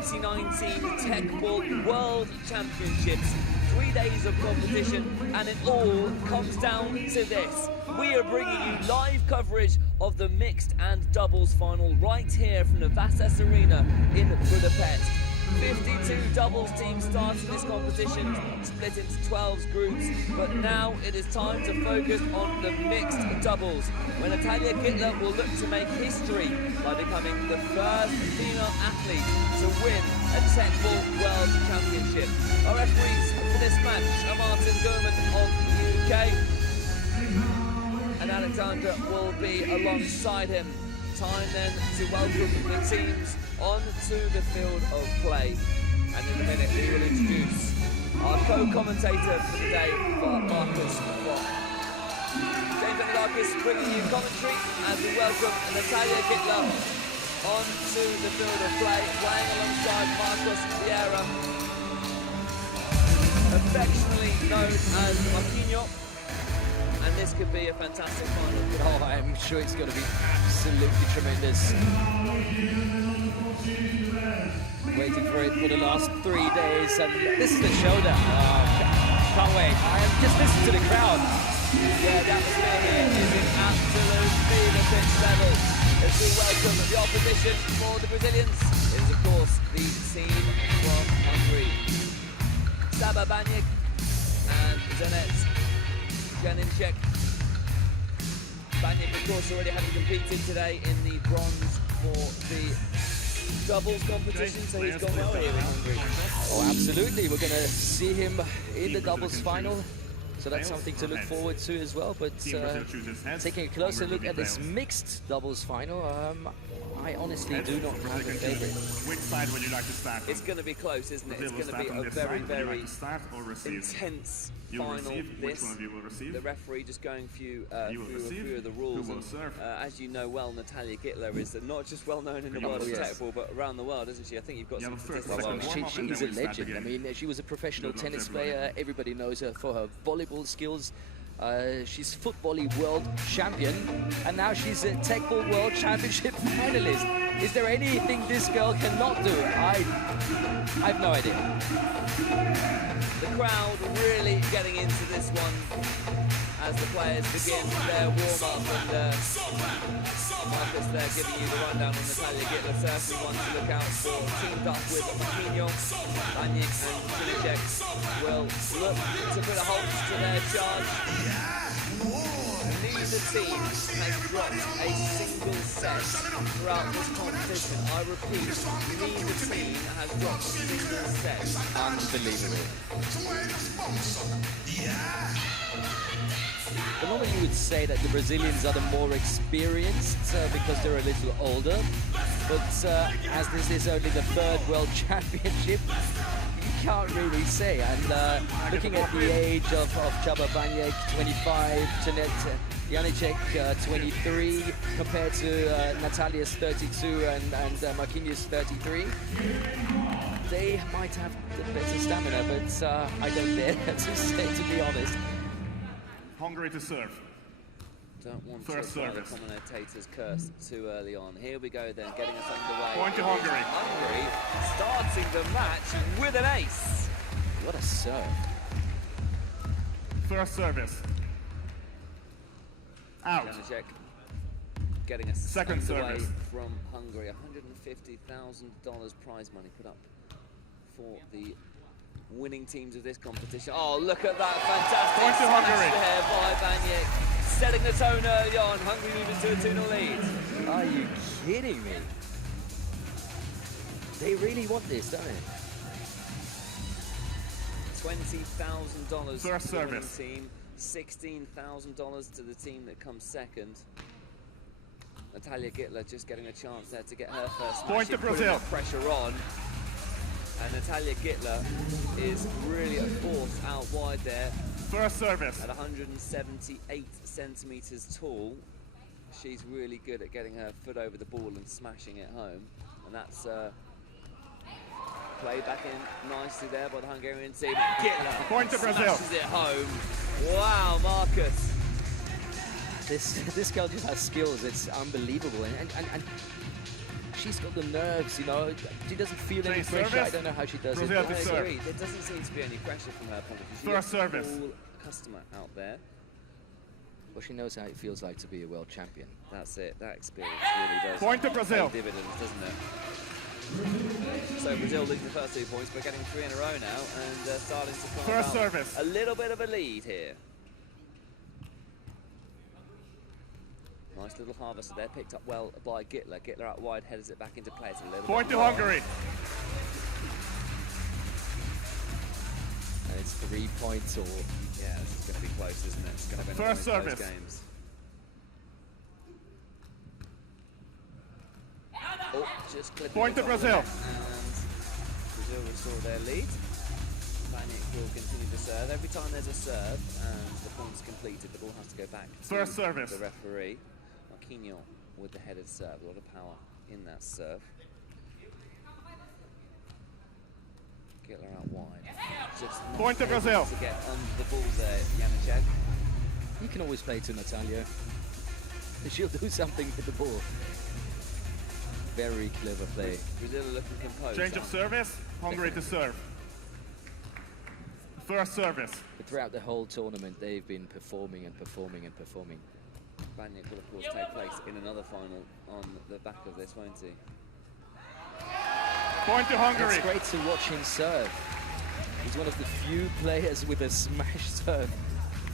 2019 Teqball World Championships. 3 days of competition, and it all comes down to this. We are bringing you live coverage of the mixed and doubles final right here from the Vasas Arena in Budapest. 52 doubles teams started this competition, split into 12 groups, but now it is time to focus on the mixed doubles, where Natalia Guitler will look to make history by becoming the first female athlete to win a Teqball World Championship. Our referees for this match are Martin Gorman of the UK, and Alexandra will be alongside him. Time then to welcome the teams onto the field of play, and in a minute we will introduce our co-commentator for the day, Marcus. James Anadakis bringing you commentary as we welcome Natalia Guitler onto the field of play, playing alongside Marcus Vieira, affectionately known as Marquinhos. And this could be a fantastic final. Oh, I'm sure it's going to be absolutely tremendous. Waiting for it for the last 3 days, and this is the showdown. Oh, can't wait. Just listen to the crowd. Yeah, that was here is in absolute fever pitch level. As we welcome the opposition for the Brazilians, it is of course the team from Hungary. Saba Baniak and Zenet Janinchek. Baniak, of course, already having competed today in the bronze for the doubles competition, so he's gone well here in Hungary. Oh, absolutely. We're going to see him in the doubles final, so that's something to look forward to as well. But taking a closer look at this mixed doubles final, I honestly do not have a favorite. Which side would you like to start? It's going to be close, isn't it? It's going to be a very, very intense final. The referee just going through a few of the rules. And, as you know well, Natalia Guitler is not just well known in the world of Teqball, but around the world, isn't she? I think you've got some statistics. She's a legend. I mean, she was a professional tennis player. Everybody knows her for her volleyball skills. She's football world champion, and now she's a Teqball World Championship finalist. Is there anything this girl cannot do? I have no idea. The crowd really getting into this one as the players begin their warm-up, and Marcus there giving you the rundown on Natalia Guitler. Certainly one to look out for. Teamed up with Marquinhos, Baniak and Janicek will look to put a halt to their charge. Neither team has dropped a single set throughout this competition. I repeat, neither team has dropped a single set. Unbelievable. But normally you would say that the Brazilians are the more experienced because they're a little older. But as this is only the third World Championship, you can't really say. And looking at the age of Csaba Baniak, 25, Janet Janicek, 23, compared to Natalia's 32 and Marquinhos' 33. They might have the better stamina, but I don't dare to say, to be honest. Hungary to serve. Don't want First to apply service. the commentator's curse too early on. Here we go then, getting us underway. Point to Hungary. Hungary starting the match with an ace. What a serve. First service. Out. Janicek getting us Second underway service. from Hungary. $150,000 prize money put up for the winning teams of this competition. Oh, look at that fantastic Point to smash Hungary. there by Baniak, setting the tone early on. Hungary moving to a 2-0 lead. Are you kidding me? They really want this, don't they? $20,000 First to the winning service. team, $16,000 to the team that comes second. Natalia Guitler just getting a chance there to get her first smash. Point to Putting Brazil. that pressure on. And Natalia Guitler is really a force out wide there. First service. At 178 centimeters tall, she's really good at getting her foot over the ball and smashing it home. And that's played back in nicely there by the Hungarian team. Guitler Point to Brazil. smashes it home. Wow, Marcus. This girl just has skills. It's unbelievable, and she's got the nerves, you know. She doesn't feel any Change pressure. service. I don't know how she does Brazil it. to I serve. agree. There doesn't seem to be any pressure from her point of view. She's First service. a cool customer out there. Well, she knows how it feels like to be a world champion. That's it. That experience really does Point to Brazil. pay dividends, doesn't it? So Brazil losing the first 2 points, but getting 3 in a row now, and starting to carve First out service. a little bit of a lead here. Nice little harvester there, picked up well by Guitler. Guitler out wide, headers it back into play. It's a little Point bit to long. Hungary. And it's 3 points all. Yeah, this is going to be close, isn't it? It's going to be First one of those service. games. Oh, just clipping Point the to top of the Brazil. net, and Brazil restore their lead. Banic will continue to serve. Every time there's a serve and the point's completed, the ball has to go back to First service. the referee. Marquinhos with the headed serve. A lot of power in that serve. Guitler out wide. Just not Point to able Brazil. to get under the ball there, Janacek. You can always play to Natalia. She'll do something with the ball. Very clever play. Brazil are looking composed. Change of service. Hungary to serve. First service. But throughout the whole tournament, they've been performing and performing and performing. Banic will, of course, take place in another final on the back of this, won't he? Point to Hungary. It's great to watch him serve. He's one of the few players with a smash serve.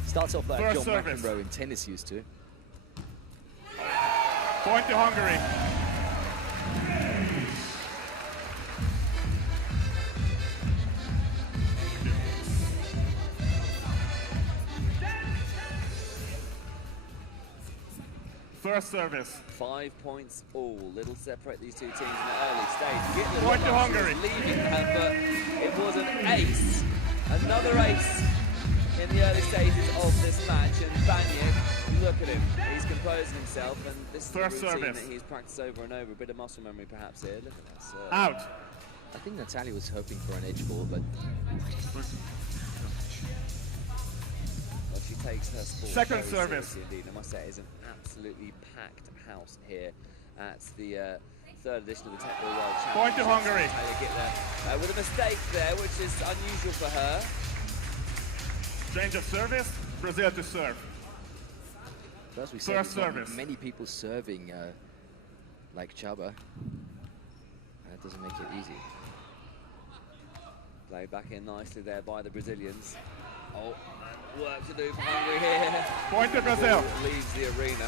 Starts off like First John service. McEnroe in tennis used to. Point to Hungary. First service. 5 points all. Little separate these two teams in the early stage. Guitler Point to looked like Hungary. she was leaving that, but it was an ace. Another ace in the early stages of this match. And Baniak, look at him. He's composing himself, and this is First the routine service. that he's practiced over and over. A bit of muscle memory perhaps here. Look at that serve. Out. I think Natalia was hoping for an edge ball, but Well, she takes her sport Second very service. seriously indeed. I must say, it is an absolutely packed house here at the third edition of the Techball World Championships. Point to Hungary. Natalia Guitler with a mistake there, which is unusual for her. Change of service. Brazil to serve. as we said, First there's not service. many people serving like Chaba. That doesn't make it easy. Played back in nicely there by the Brazilians. Oh, work to do for Hungary here. Point to Brazil. Ball leaves the arena.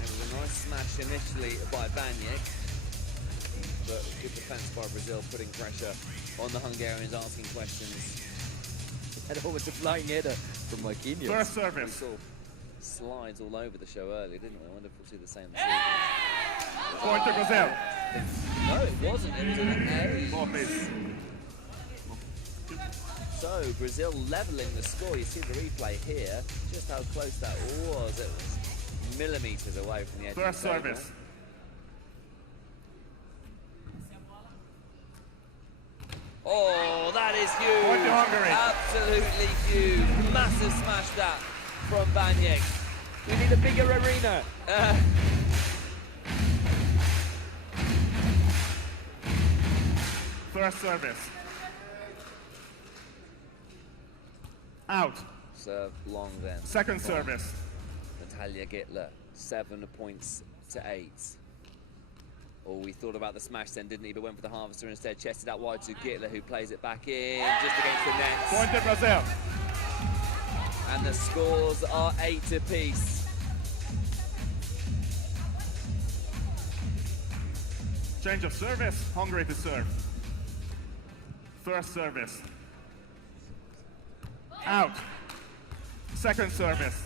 It was a nice smash initially by Baniak, but good defense by Brazil, putting pressure on the Hungarians, asking questions. And almost a flying header from Marquinhos. First We service. saw slides all over the show earlier, didn't we? I wonder if we'll see the same this evening. Point to Brazil. No, it wasn't. It was an ace. Ball, please. So Brazil leveling the score. You see the replay here, just how close that was. It was millimeters away from the edge First of the table. service. Oh, that is huge. Point to Hungary. Absolutely huge. Massive smash that from Baniak. We need a bigger arena. First service. Out. Serve long then. Second service. Natalia Guitler, 7 points to 8. Oh, we thought about the smash then, didn't he? But went for the harvester instead. Chested out wide to Guitler, who plays it back in just against the net. Point to Brazil. And the scores are 8 apiece. Change of service. Hungary to serve. First service. Out. Second service.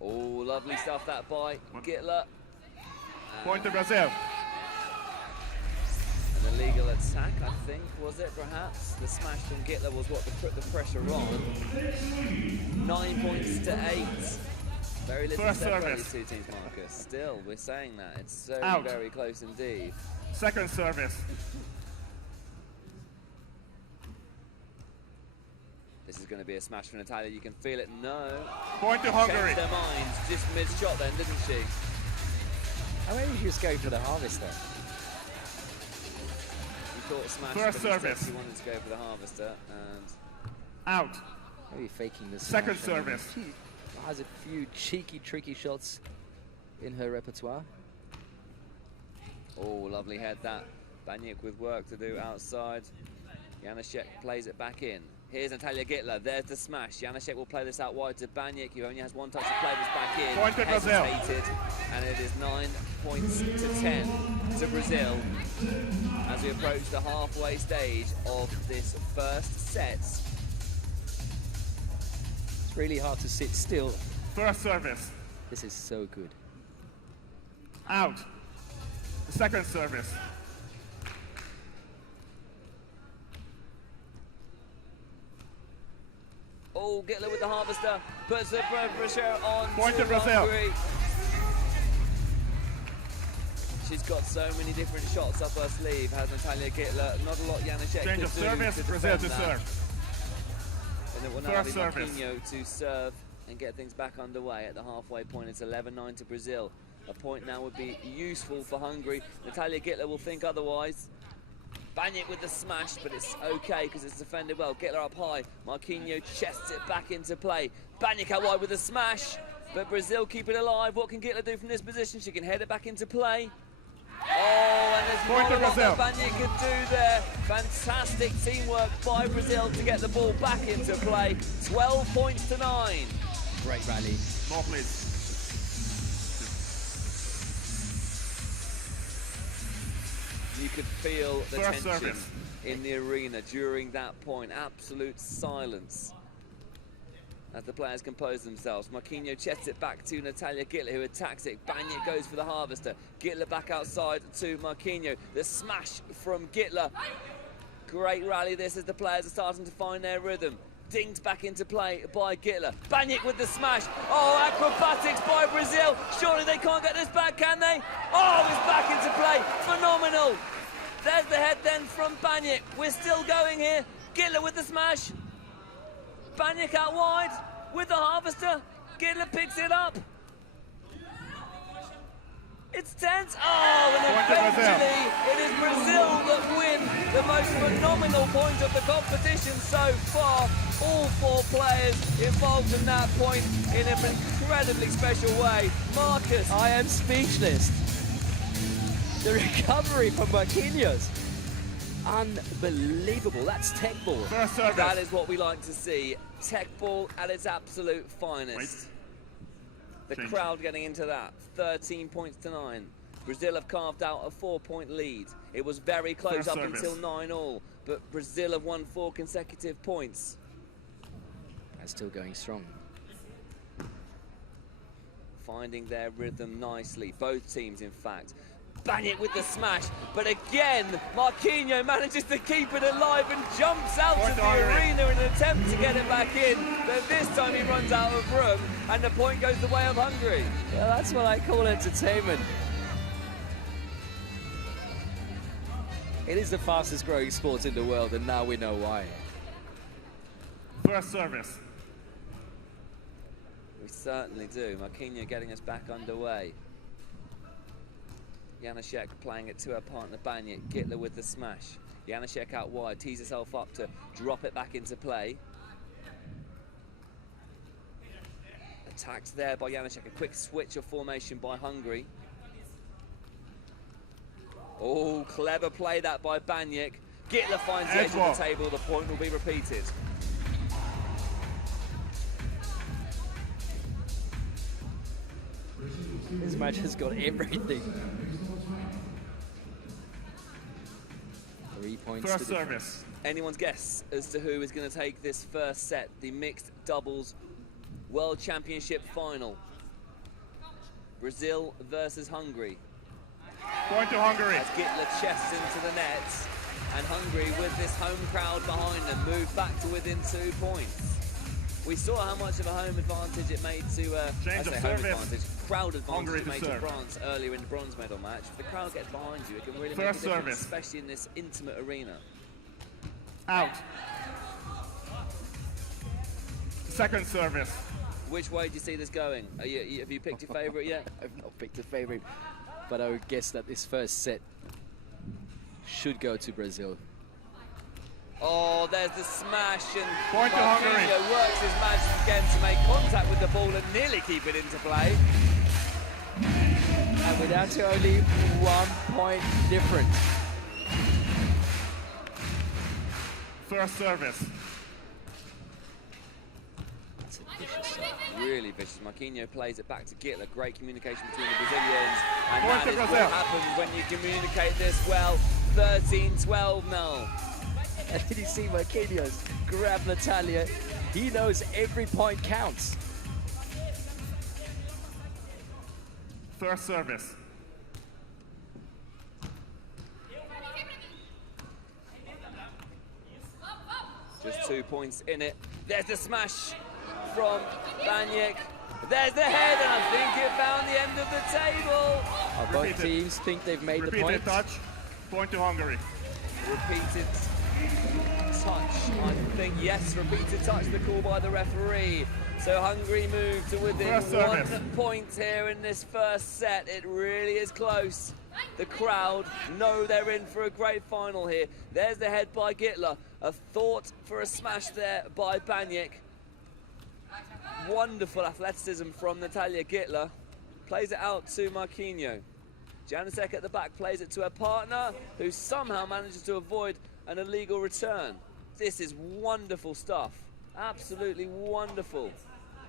Oh, lovely stuff that by Guitler. Point to Brazil. An illegal attack, I think, was it perhaps? The smash from Guitler was what put the pressure on. 9 points to 8. Very little First separate service. these two teams, Marcus. Still, we're saying that. It's so Out. very close indeed. Second service. This is going to be a smash for Natalia. You can feel it. No. Point to Hungary. Changed their minds just mid-shot then, didn't she? Oh, maybe she was going for the harvester. He thought smash, First but service. he wanted to go for the harvester. And Out. Maybe faking the Second smash. I mean, service. she has a few cheeky, tricky shots in her repertoire. oh, lovely head that. Baniak with work to do outside. Janaszek plays it back in. Here's Natalia Guitler. There's the smash. Janaszek will play this out wide to Baniak, who only has one touch to play this back in. Point to Brazil. Hesitated, and it is 9 points to 10 to Brazil as we approach the halfway stage of this first set. It's really hard to sit still. First service. This is so good. Out. Second service. Oh, Guitler with the harvester. Puts the pressure on Point to to Brazil. Hungary. She's got so many different shots up her sleeve, has Natalia Guitler. Not a lot Janaszek Change could of do service. to Brazil to defend that. serve. And it will now be First service. Marquinhos to serve and get things back underway at the halfway point. It's 11-9 to Brazil. A point now would be useful for Hungary. Natalia Guitler will think otherwise. Baniak with the smash, but it's okay because it's defended well. Guitler up high. Marquinhos chests it back into play. Baniak out wide with the smash, but Brazil keep it alive. What can Guitler do from this position? She can head it back into play. Oh, and there's Point to not a lot Brazil. that Baniak could do there. Fantastic teamwork by Brazil to get the ball back into play. 12 points to 9. Great rally. More, please. You could feel the First tension service. in the arena during that point. Absolute silence as the players compose themselves. Marquinhos chests it back to Natalia Guitler, who attacks it. Baniak goes for the harvester. Guitler back outside to Marquinhos. The smash from Guitler. Great rally this as the players are starting to find their rhythm. Dinged back into play by Guitler. Baniak with the smash. Oh, acrobatics by Brazil. Surely they can't get this back, can they? Oh, it's back into play. Phenomenal. There's the head then from Baniak. We're still going here. Guitler with the smash. Baniak out wide with the harvester. Guitler picks it up. It's tense. Oh, and Point to Brazil. eventually it is Brazil that win the most phenomenal point of the competition so far. All 4 players involved in that point in an incredibly special way. Marcus. I am speechless. The recovery from Marquinhos. Unbelievable. That's tech ball. First service. That is what we like to see. Tech ball at its absolute finest. Wait. The Change. crowd getting into that. 13 points to 9. Brazil have carved out a 4-point lead. It was very close First up service. until 9-all, but Brazil have won 4 consecutive points. That's still going strong. Finding their rhythm nicely, both teams in fact. Baniak with the smash, but again, Marquinhos manages to keep it alive and jumps out Point of the Hungary. arena in an attempt to get it back in. But this time he runs out of room, and the point goes the way of Hungary. Yeah, that's what I call entertainment. It is the fastest growing sport in the world, and now we know why. First service. We certainly do. Marquinhos getting us back underway. Janaszek playing it to her partner Baniak. Guitler with the smash. Janaszek out wide, tees herself up to drop it back into play. Attacked there by Janaszek. A quick switch of formation by Hungary. Oh, clever play that by Baniak. Guitler finds the edge of Edward. the table. The point will be repeated. This match has got everything. 3 points First to the service. Anyone's guess as to who is going to take this first set, the mixed doubles World Championship final. Brazil versus Hungary. Point to Hungary. As Guitler chests into the nets, and Hungary, with this home crowd behind them, move back to within 2 points. We saw how much of a home advantage it made to, I Change say of home service. advantage, crowd Hungary advantage it to made to serve. France earlier in the bronze medal match. If the crowd gets behind you, it can really First make a difference, service. especially in this intimate arena. Out. Second service. Which way do you see this going? Have you picked your favourite yet? I've not picked a favourite, but I would guess that this first set should go to Brazil. Oh, there's the smash, and Point to Hungary. Marquinhos works his magic again to make contact with the ball and nearly keep it into play. And we're down to only 1 point difference. First service. That's a vicious serve. Really vicious. Marquinhos plays it back to Guitler. Great communication between the Brazilians. And Point that to is what Brazil. happens when you communicate this well. 13-12 now. And did you see Marquinhos grab Natalia? He knows every point counts. First service. Just 2 points in it. There's the smash from Baniak. There's the head, and I think it found the end of the table. Both Repeat it. teams think they've made the Repeated point. touch. Point to Hungary. Repeated touch, I think. Yes, repeated touch, the call by the referee. So Hungary move to within First 1 service. point here in this first set. It really is close. The crowd know they're in for a great final here. There's the head by Guitler. A thought for a smash there by Baniak. Wonderful athleticism from Natalia Guitler. Plays it out to Marquinhos. Janacek at the back plays it to her partner, who somehow manages to avoid an illegal return. This is wonderful stuff. Absolutely wonderful.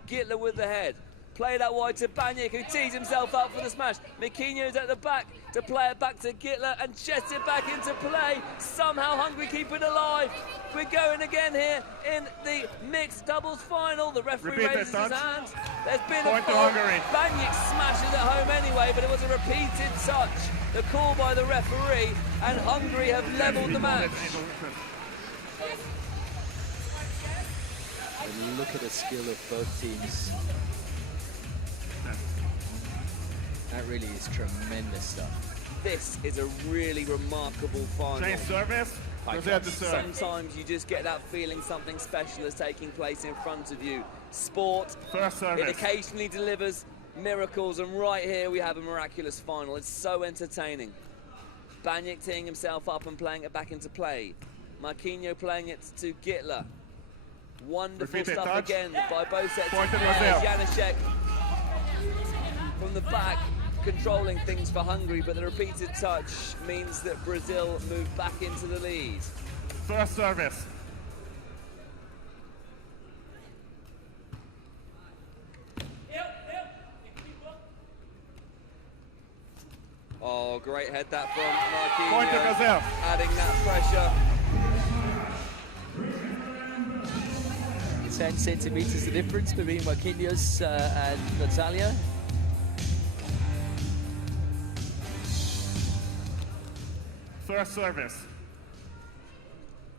Guitler with the head. Played out wide to Baniak, who tees himself up for the smash. Marquinhos at the back to play it back to Guitler and chest it back into play. Somehow Hungary keep it alive. We're going again here in the mixed doubles final. The referee Repeat raises this his touch. hand. There's been Point a to fault. Hungary. Baniak smashes at home anyway, but it was a repeated touch. The call by the referee, and Hungary have levelled the match. And look at the skill of both teams. That really is tremendous stuff. This is a really remarkable final. Change service. Brazil to serve. Sometimes you just get that feeling something special is taking place in front of you. Sport, First it service. occasionally delivers miracles, and right here we have a miraculous final. It's so entertaining. Baniak teeing himself up and playing it back into play. Marquinhos playing it to Guitler. Wonderful Repeated stuff touch. again by both sets Point of to players. Brazil. Janacek from the back, controlling things for Hungary, but the repeated touch means that Brazil move back into the lead. First service. Oh, great head that from Marquinhos. Point to Brazil. Adding that pressure. 10 centimeters the difference between Marquinhos and Natalia. First service.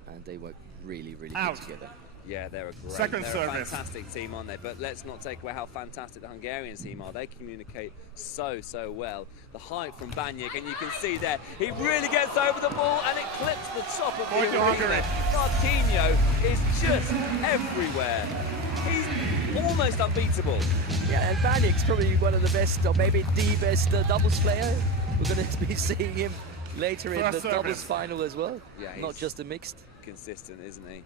And they work really, really Out. good together. Yeah, they're a great, Second they're service. a fantastic team, aren't they? But let's not take away how fantastic the Hungarian team are. They communicate so well. The height from Baniak, and you can see there, he really gets over the ball and it clips the top of Point the to arena. Hungary. Marquinhos is just everywhere. He's almost unbeatable. Yeah, and Baniak's probably one of the best, or maybe the best doubles player. We're going to be seeing him later in First the doubles service. final as well. Yeah, not he's just the mixed. consistent, isn't he?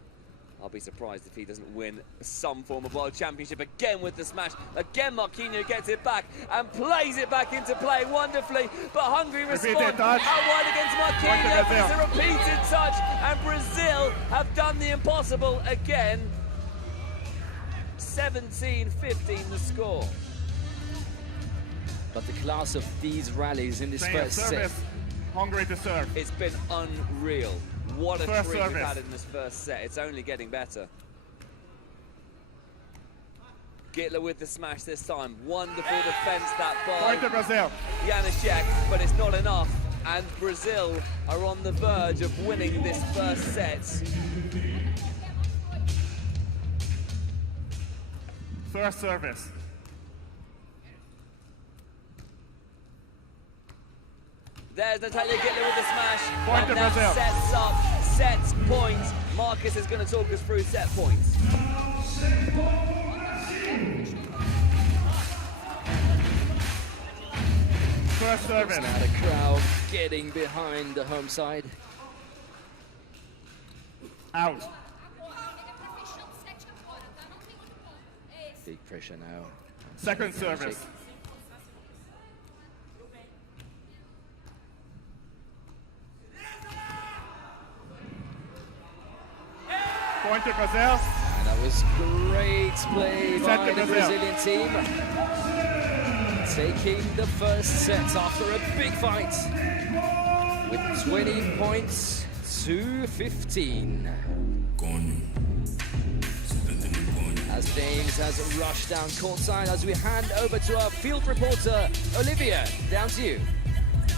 I'll be surprised if he doesn't win some form of world championship again with the smash. Again, Marquinhos gets it back and plays it back into play wonderfully. But Hungary respond touch. out wide against Marquinhos. Brazil. It's a repeated touch, and Brazil have done the impossible again. 17-15 the score. But the class of these rallies in this Change first service. set. Hungary to serve. It's been unreal. What a First streak we've service. had in this first set. It's only getting better. Guitler with the smash this time. Wonderful defense that Point to by Brazil. Janacek, but it's not enough. And Brazil are on the verge of winning this first set. First service. There's Natalia Guitler with the smash. Point and to that Brazil. sets up, sets points. Marcus is going to talk us through set points. First service. Now the crowd getting behind the home side. Out. Big pressure now. Second service. Point to Brazil. And that was great play Set by to the Brazil. Brazilian team. Taking the first set after a big fight with 20 points to 15. As James has rushed down courtside as we hand over to our field reporter, Olivia, down to you.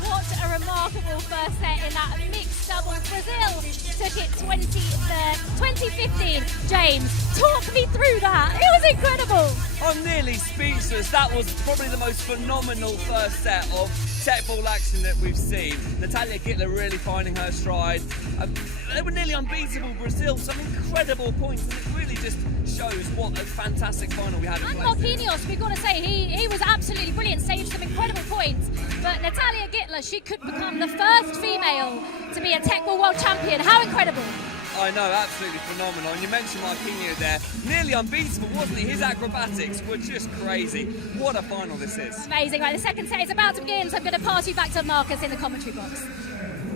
What a remarkable first set in that mixed doubles. Brazil took it 20-15. James, talk me through that. It was incredible. I'm nearly speechless. That was probably the most phenomenal first set of teqball action that we've seen. Natalia Guitler really finding her stride. They were nearly unbeatable, Brazil. Some incredible points, and it really just shows what a fantastic final we had in And place here. Marquinhos, we've got to say, he was absolutely brilliant, saved some incredible points. But Natalia Guitler, she could become the first female to be a teqball world champion. How incredible. I know, absolutely phenomenal. And you mentioned Marquinhos there, nearly unbeatable, wasn't he? His acrobatics were just crazy. What a final this is. Amazing. Right, the second set is about to begin, so I'm going to pass you back to Marcus in the commentary box.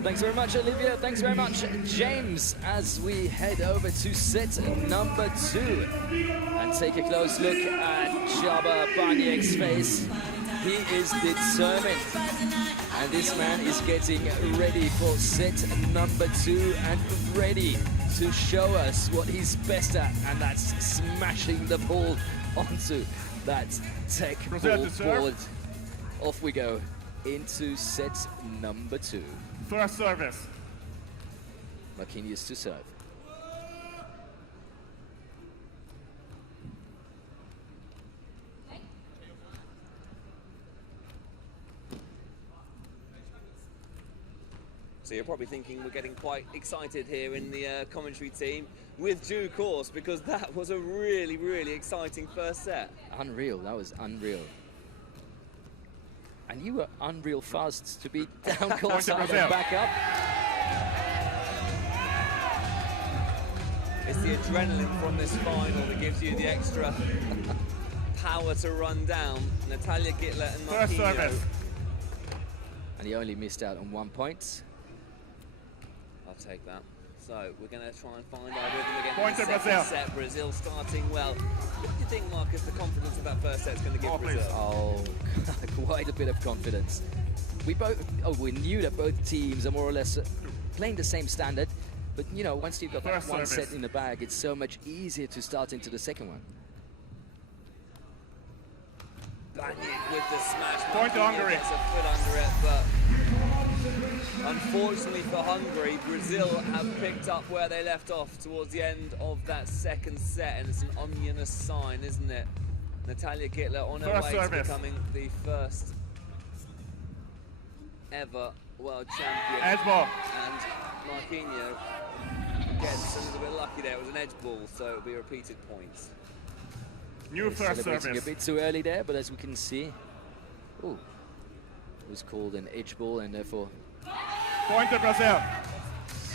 Thanks very much, Olivia. Thanks very much, James, as we head over to set number 2 and take a close look at Jabba Baniek's face. He is determined, and this man is getting ready for set number 2 and ready to show us what he's best at, and that's smashing the ball onto that teqball board. Off we go into set number 2. First service. Marquinhos to serve. So you're probably thinking we're getting quite excited here in the commentary team, with due course, because that was a really, really exciting first set. Unreal, that was unreal. And you were unreal fast to be down courtside and back up. It's the adrenaline from this final that gives you the extra power to run down. Natalia Guitler and First Marquinhos. service. And he only missed out on 1 point. I'll take that. So we're going to try and find our rhythm again. Point to Second Brazil. set, Brazil starting well. What do you think, Marcus, the confidence of that first set is going to give please. Brazil? Oh, quite a bit of confidence. We knew that both teams are more or less playing the same standard, but you know, once you've got that First one service. set in the bag, it's so much easier to start into the second one. Baniek with the smash. Point to Marquinhos Hungary. gets a foot under it, but unfortunately for Hungary, Brazil have picked up where they left off towards the end of that second set, and it's an ominous sign, isn't it? Natalia Guitler on her First way service. to becoming the first ever world champion. Edge ball. And Marquinhos gets a little bit lucky there. It was an edge ball, so it'll be repeated points. New first Celebrating service. a bit too early there, but as we can see, it was called an edge ball, and therefore Point to Brazil.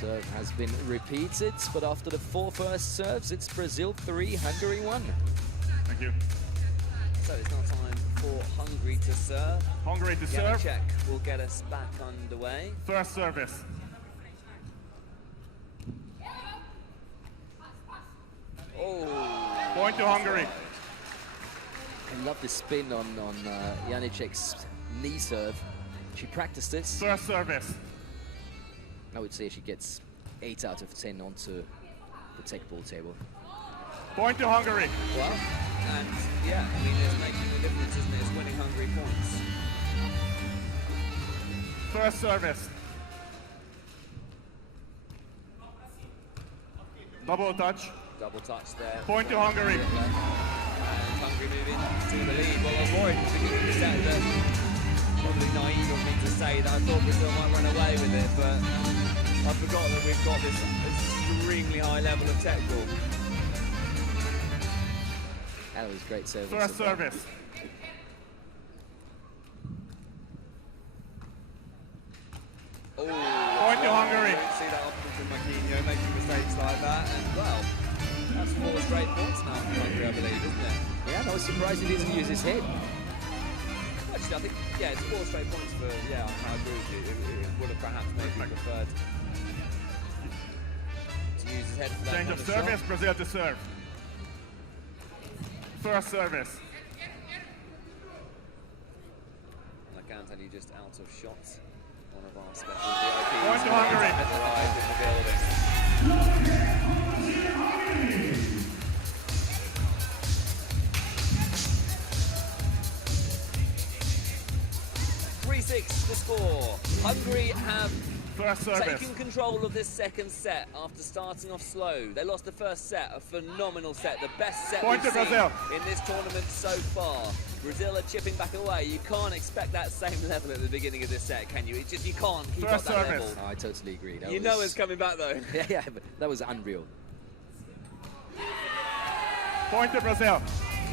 serve has been repeated. But after the 4 first serves, it's Brazil 3, Hungary 1. Thank you. So it's now time for Hungary to serve. Hungary to serve. Janacek will get us back underway. First service. Oh, Point to Hungary. I love the spin on Janacek's knee serve. She practiced this. First service. I would say she gets 8 out of 10 onto the teqball table. Point to Hungary. well, and yeah, I mean, it's making a difference, isn't it? It's winning Hungary points. First service. Double touch. Double touch there. Point to Hungary. And Hungary moving to the lead. Well, I was worried at the beginning of the set that probably naive of me to say that I thought Brazil might run away with it, but I forgot that we've got this extremely high level of teqball. That was great service. First service. Oh, Point to Hungary. You don't see that often from Marquinhos making mistakes like that, and well, that's 4 straight points now for Hungary, I believe, isn't it? Yeah, I was surprised he didn't use his head. Actually, I think, yeah, it's 4 straight points for, yeah, I agree with you. It would have perhaps maybe preferred to use his head for that Change kind of of service, shot. Brazil to serve. First service. And I can tell you just out of shots. One of our special VIPs Point to Hungary. arrived in the building. 3-6 the score. Hungary have First service. taken control of this second set after starting off slow. They lost the first set, a phenomenal set, the best set Point we've to seen Brazil. in this tournament so far. Brazil are chipping back away. You can't expect that same level at the beginning of this set, can you? It's just, you can't keep First up that service. level. Oh, I totally agree. That You was... know it's coming back though. yeah, but that was unreal. Point to Brazil.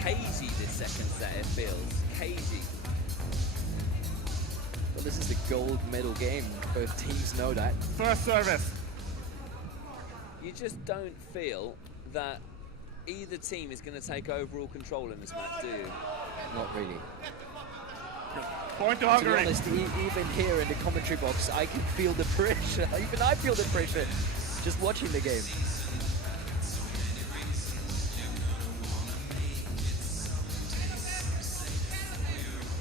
Cagey this second set, it feels. Cagey. Well, this is the gold medal game. Both teams know that. First service. You just don't feel that either team is going to take overall control in this match, do you? Not really. Point to To be Hungary. honest, even here in the commentary box, I can feel the pressure. Even I feel the pressure just watching the game.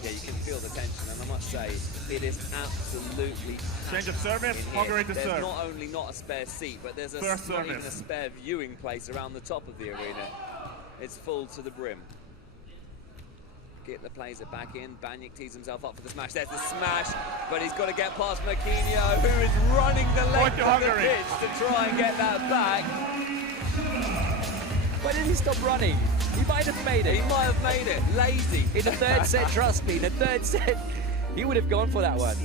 Yeah, you can feel the tension, and I must say, it is absolutely Change of packed service, in here. Hungary to There's serve. not only not a spare seat, but there's First not even a service. spare viewing place around the top of the arena. It's full to the brim. Guitler plays it back in. Baniak tees himself up for the smash. There's the smash, but he's got to get past Marquinhos, who is running the length Point to of the Hungary. pitch to try and get that back. Why did he stop running? He might have made He it. might have made it. Lazy. In the third set, trust me, in the third set, he would have gone for that one.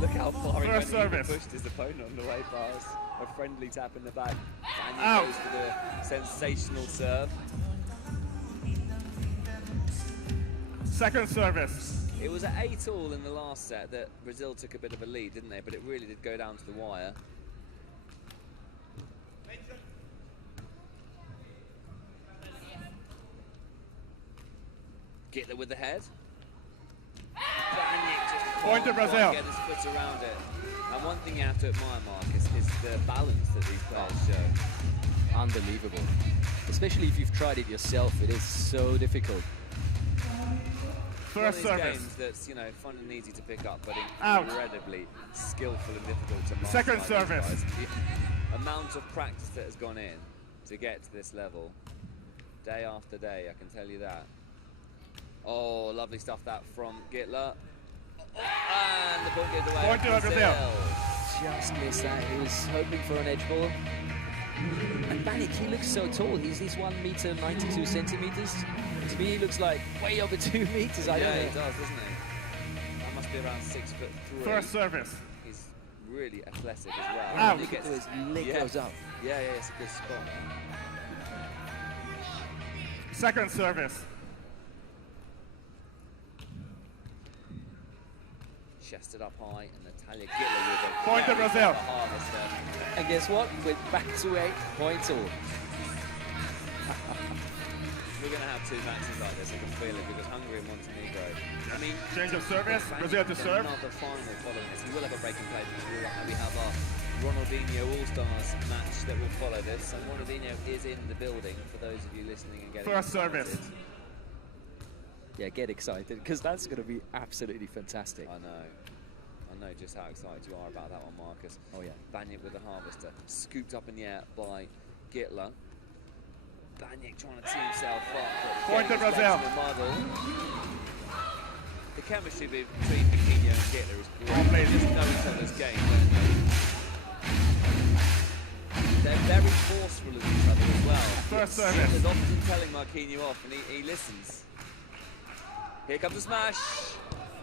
Look how far he First went. He service. pushed his opponent on the way past. A friendly tap in the back. Baniak Out. goes for the sensational serve. Second service. It was at 8-all in the last set that Brazil took a bit of a lead, didn't they? But it really did go down to the wire. Guitler with the head. Baniak just Point to can't Brazil. quite get his foot around it. And one thing you have to admire, Mark, is the balance that these players show. Unbelievable. Especially if you've tried it yourself, it is so difficult. One of First these service. games that's, you know, fun and easy to pick up, but Out. incredibly skillful and difficult to master. Second by these service. guys. The amount of practice that has gone in to get to this level, day after day, I can tell you that. Oh, lovely stuff that from Guitler. And the point goes away. Point to Brazil. Just missed that. He was hoping for an edge ball. And Baniak, he looks so tall. He's 1 meter 92 centimeters. To me, he looks like way over 2 meters. I Yeah, don't he know. does, doesn't he? That must be around 6'3". First service. He's really athletic as well. Out. He Look at gets, his leg yeah. goes up. Yeah, it's a good spot. Second service. Chested up high, and Natalia Guitler with a Point to Brazil. harvester. And guess what? We're back to 8 points all. We're going to have 2 matches like this, I can feel it, because Hungary and Montenegro. I mean, Change of service. Baniak Brazil to has serve. another final following this. We will have a break and play because we have our Ronaldinho All-Stars match that will follow this. And Ronaldinho is in the building for those of you listening and getting First service. excited. Yeah, get excited, because that's going to be absolutely fantastic. I know just how excited you are about that one, Marcus. Oh, yeah. Baniak with the harvester, scooped up in the air by Guitler. Baniak trying to tee himself up. but Point to getting his Brazil. legs in the muddle. The chemistry between Marquinhos and Guitler is great. They just know each other's game, don't they? They're very forceful of each other as well. First service. Guitler's often telling Marquinhos off, and he listens. Here comes the smash.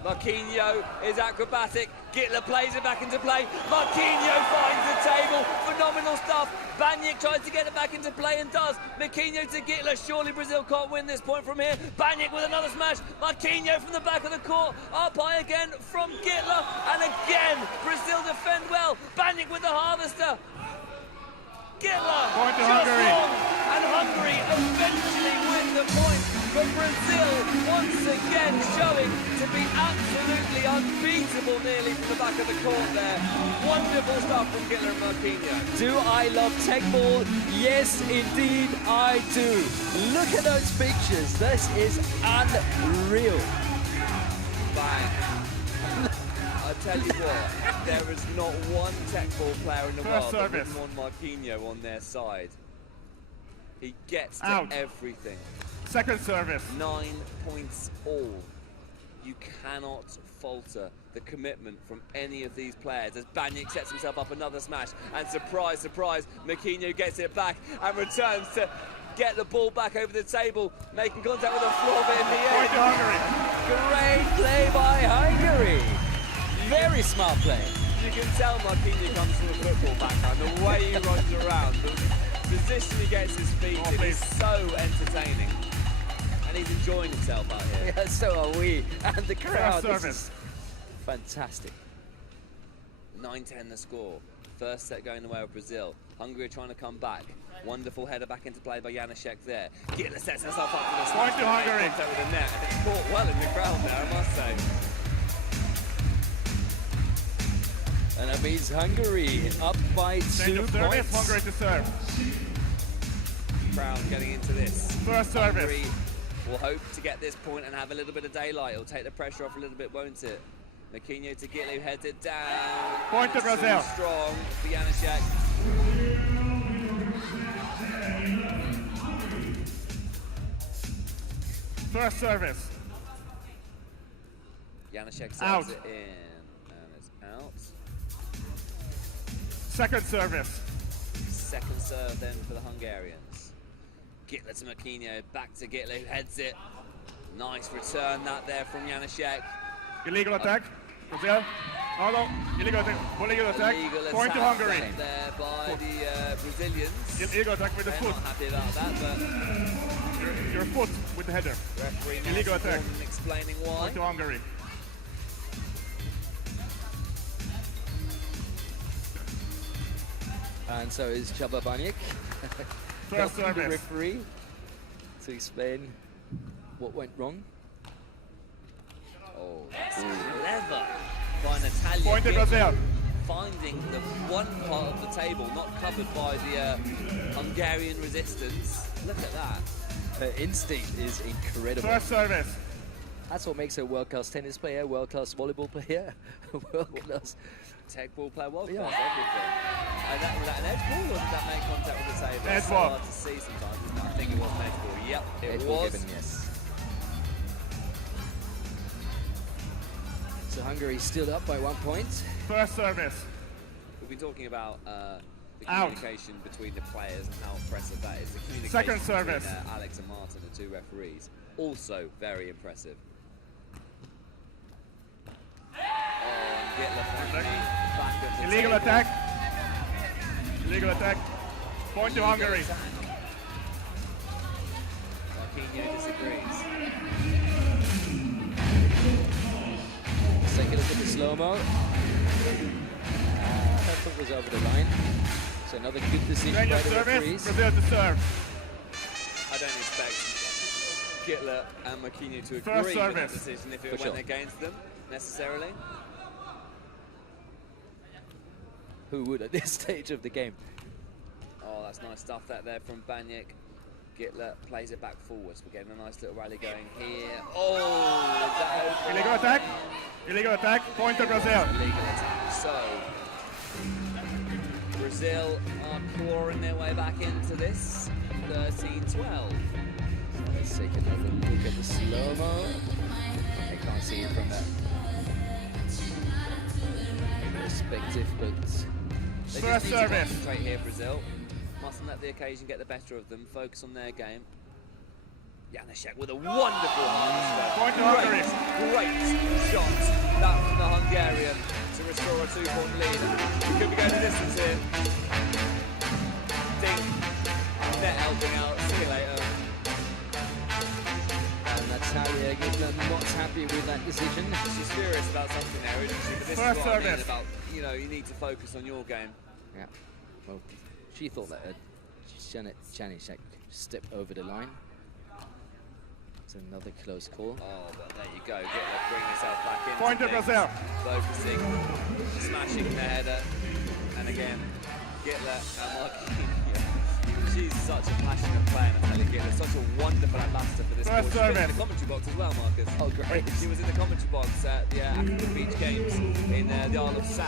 Marquinhos is acrobatic. Guitler plays it back into play. Marquinhos finds the table. Phenomenal stuff. Baniak tries to get it back into play and does. Marquinhos to Guitler. Surely Brazil can't win this point from here. Baniak with another smash. Marquinhos from the back of the court. Up high again from Guitler. And again, Brazil defend well. Baniak with the harvester. Guitler Point to just Hungary. wrong. And Hungary eventually win the point. But Brazil once again showing to be absolutely unbeatable nearly from the back of the court there. Wonderful stuff from Guitler and Marquinhos. Do I love tech ball? Yes, indeed I do. Look at those pictures. This is unreal. Bang. I tell you what, there is not one tech ball player in the First world that service. wouldn't want Marquinhos on their side. He gets to Out. everything. Second service. 9 points all. You cannot falter the commitment from any of these players as Baniak sets himself up another smash. And surprise, surprise, Marquinhos gets it back and returns to get the ball back over the table, making contact with the floor of it in the Point to air. Hungary. Great play by Hungary. Very smart play. You can tell Marquinhos comes from a football background. The way he runs around, the position he gets his feet Oh, in please. is so entertaining. And he's enjoying himself out here. Yeah, so are we. And the crowd. This service. is fantastic. 9-10 the score. First set going the way of Brazil. Hungary are trying to come back. Wonderful header back into play by Janacek there. Guitler sets himself up for the Point to Hungary. contact with the net. And it's caught well in the crowd there, I must say. And that means Hungary up by Change 2 of service. points. Hungary to serve. Crowd getting into this. First service. Hungary will hope to get this point and have a little bit of daylight. It'll take the pressure off a little bit, won't it? Marquinhos to Guitler, who heads it down. Point to Brazil. Too strong for Janacek. First service. Janacek serves Out. it in and it's out. Second service. Second serve then for the Hungarians. Guitler to Marquinhos, back to Guitler, who heads it. Nice return that there from Janacek. Illegal attack. Brazil. Oh no. Illegal attack. Illegal attack. Illegal Point to attack Hungary. set there by the Brazilians. Illegal attack with the They're foot. not happy about that, but Your foot with the header. referee Illegal Martin attack. Gordon explaining why. Point to Hungary. And so is Csaba Baniak. First helping the service. referee to explain what went wrong. Oh, that's clever by Natalia. Point to Guitler, Brazil. finding the one part of the table not covered by the Hungarian resistance. Look at that. Her instinct is incredible. First service. That's what makes her a world-class tennis player, world-class volleyball player, world-class. Tech ball player, world Yeah. class, everything. And that, was that an edge ball or did that make contact with the table? Edge It's so ball. hard to see sometimes, isn't it? I think it was an edge ball. Yep, it Edge ball was. given, yes. So Hungary still up by 1 point. First service. We've been talking about the Out. communication between the players and how impressive that is. The communication Second between service. Alex and Martin, the two referees, also very impressive. Oh, and Guitler finally back at the Illegal table. attack. Illegal attack. Point to Illegal Hungary. attack. Marquinhos disagrees. Second look at the slow-mo. That foot was over the line. So another good decision Change by of the service. referees. Brazil to serve. I don't expect Guitler and Marquinhos to First agree with that service. decision if it For went sure. against them, necessarily. Who would at this stage of the game? Oh, that's nice stuff that there from Baniak. Guitler plays it back forwards. We're getting a nice little rally going here. Oh, that open. Illegal attack. Illegal attack. Point to Brazil. Illegal attack. So, Brazil are clawing their way back into this. 13-12. So let's take another look at the slow-mo. I can't see it from that perspective, but They First just need to service. concentrate here, Brazil. Mustn't let the occasion get the better of them. Focus on their game. Janacek with a wonderful hard Point to Hungary. Great shot, that from the Hungarian to restore a 2-point lead. We could be going the distance here. Ding, net helping out, see you later. And Natalia Guitler not happy with that decision. She's furious about something there, isn't she? But this First is what I mean service. about, you know, you need to focus on your game. Yeah. Well, she thought that Janacek stepped over the line. It's another close call. Oh, but there you go. Guitler bring yourself back in. Point to Brazil. Focusing, smashing the header. And again, Guitler and Marquinhos. She's such a passionate player, Natalia Guitler. Such a wonderful ambassador for this sport. She's been in the commentary box as well, Marcus. Oh, great. She was in the commentary box at the African Beach Games in the Isle of Sau.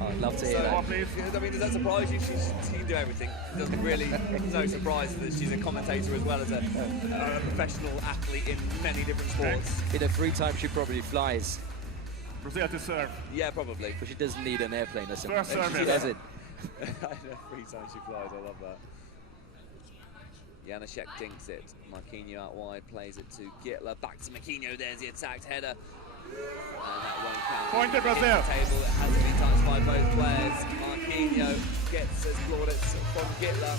Oh, I'd love to hear that. I mean, does that surprise you? She can do everything. It doesn't really, it's no surprise that she's a commentator as well as a professional athlete in many different sports. In her free time, she probably flies, Brazil to serve. Yeah, probably. but she doesn't need an airplane or something. First service. She does it. Free time she flies, I love that. Janacek dinks it. Marquinhos out wide, plays it to Guitler. Back to Marquinhos, there's the attacked header. And that won't count. Point to Brazil. Table, it hasn't been touched by both players. Marquinhos gets his plaudits from Guitler.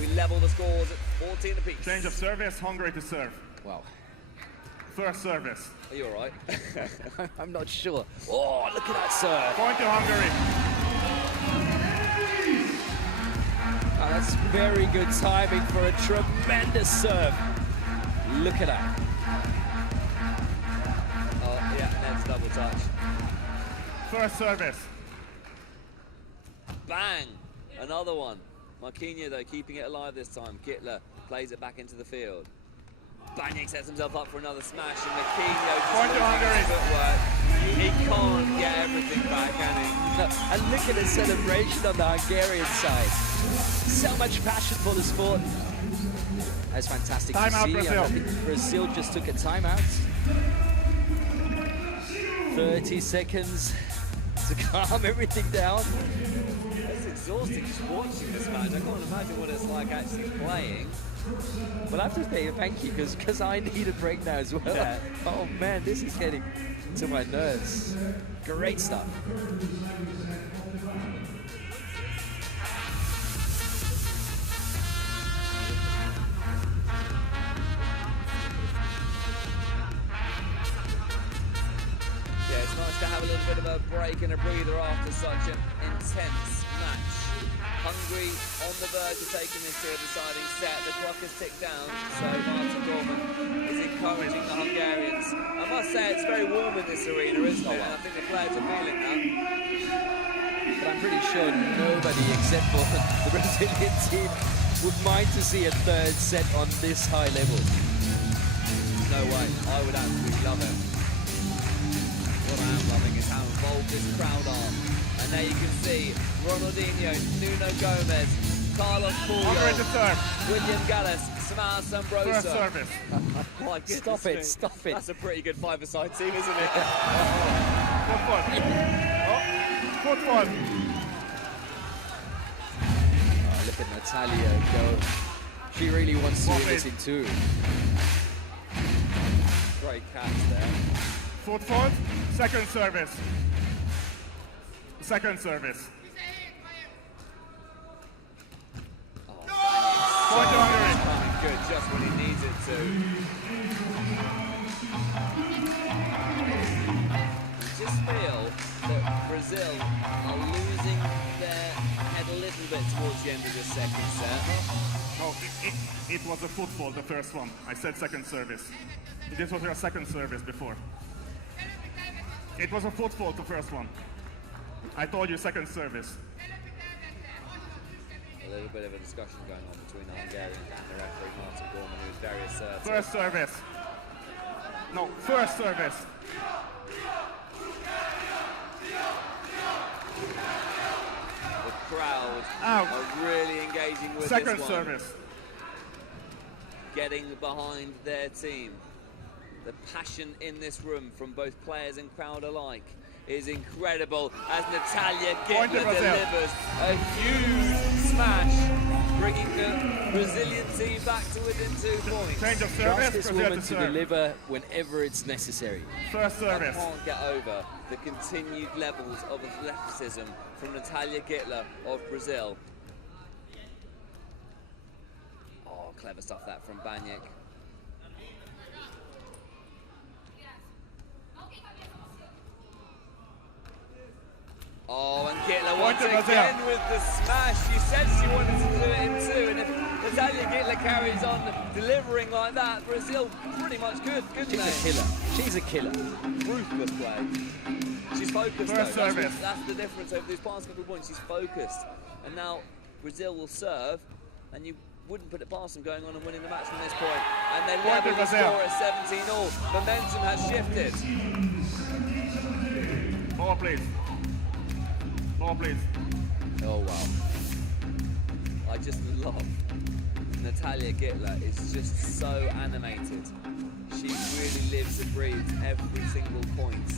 We level the scores at 14 apiece. Change of service, Hungary to serve. Wow. First service. Are you alright? I'm not sure. Oh, look at that serve. Point to Hungary. Oh, that's very good timing for a tremendous serve. Look at that. Oh, yeah, Ned's double touch. First service. Bang! Another one. Marquinhos, though, keeping it alive this time. Guitler plays it back into the field. Banyik sets himself up for another smash, and Marquinhos just Point to Hungary. his footwork. He can't get everything back, can he? No, and look at the celebration on the Hungarian side. So much passion for the sport. That's fantastic to Timeout, see. Brazil. I think Brazil just took a timeout. 30 seconds to calm everything down. It's exhausting just watching this match. I can't imagine what it's like actually playing. Well, I have to say thank you because I need a break now as well. Yeah. Oh man, this is getting to my nerves. Great stuff. Yeah, it's nice to have a little bit of a break and a breather after such an intense match. Hungary on the verge of taking this to a deciding set. The clock has ticked down, so Martin Dorman is encouraging the Hungarians. I must say it's very warm in this arena, isn't it? And I think the players are feeling that. But I'm pretty sure nobody except for the Brazilian team would mind to see a third set on this high level. No way, I would absolutely love it. What I am loving is how involved this crowd are. And there you can see Ronaldinho, Nuno Gomez, Carlos Hungary to Puyol, serve. William Gallas, Samar First Sambrosa. service. My goodness Stop it, me. stop it. That's a pretty good five-a-side team, isn't it? Football. Oh, football. Oh, look at Natalia go. She really wants to win this in two. Great catch there. Football. Second service. Second service. Point to Hungary. Coming good just when he needs it to. I just feel that Brazil are losing their head a little bit towards the end of the second set. Oh, it was a football, the first one. I said second service. This was your second service before. It was a football, the first one. I told you second service. A little bit of a discussion going on between the Hungarians and the referee Martin Dorman, who is very assertive. First service. No, first service. The crowd Out. are really engaging with Second this one. service. Getting behind their team. The passion in this room from both players and crowd alike is incredible as Natalia Point to Guitler Brazil. delivers a huge smash. bringing the Brazilian team back to within 2 points. Change of Trust service, this Brazil woman to to serve. deliver whenever it's necessary. First I service. can't get over the continued levels of athleticism from Natalia Guitler of Brazil. Oh, clever stuff that from Baniak. Oh, and Guitler once again with the smash. She said she wanted to do it in 2, and if Natalia Guitler carries on delivering like that, Brazil pretty much good, couldn't She's they? a killer. She's a killer. Ruthless play. She's focused First though. service. That's the difference over these past couple of points. She's focused. And now Brazil will serve, and you wouldn't put it past them going on and winning the match from this point. And they level the score at 17-all. Momentum has shifted. Ball, please. Ball, please. Oh, wow. I just love Natalia Guitler. Is just so animated. She really lives and breathes every single point.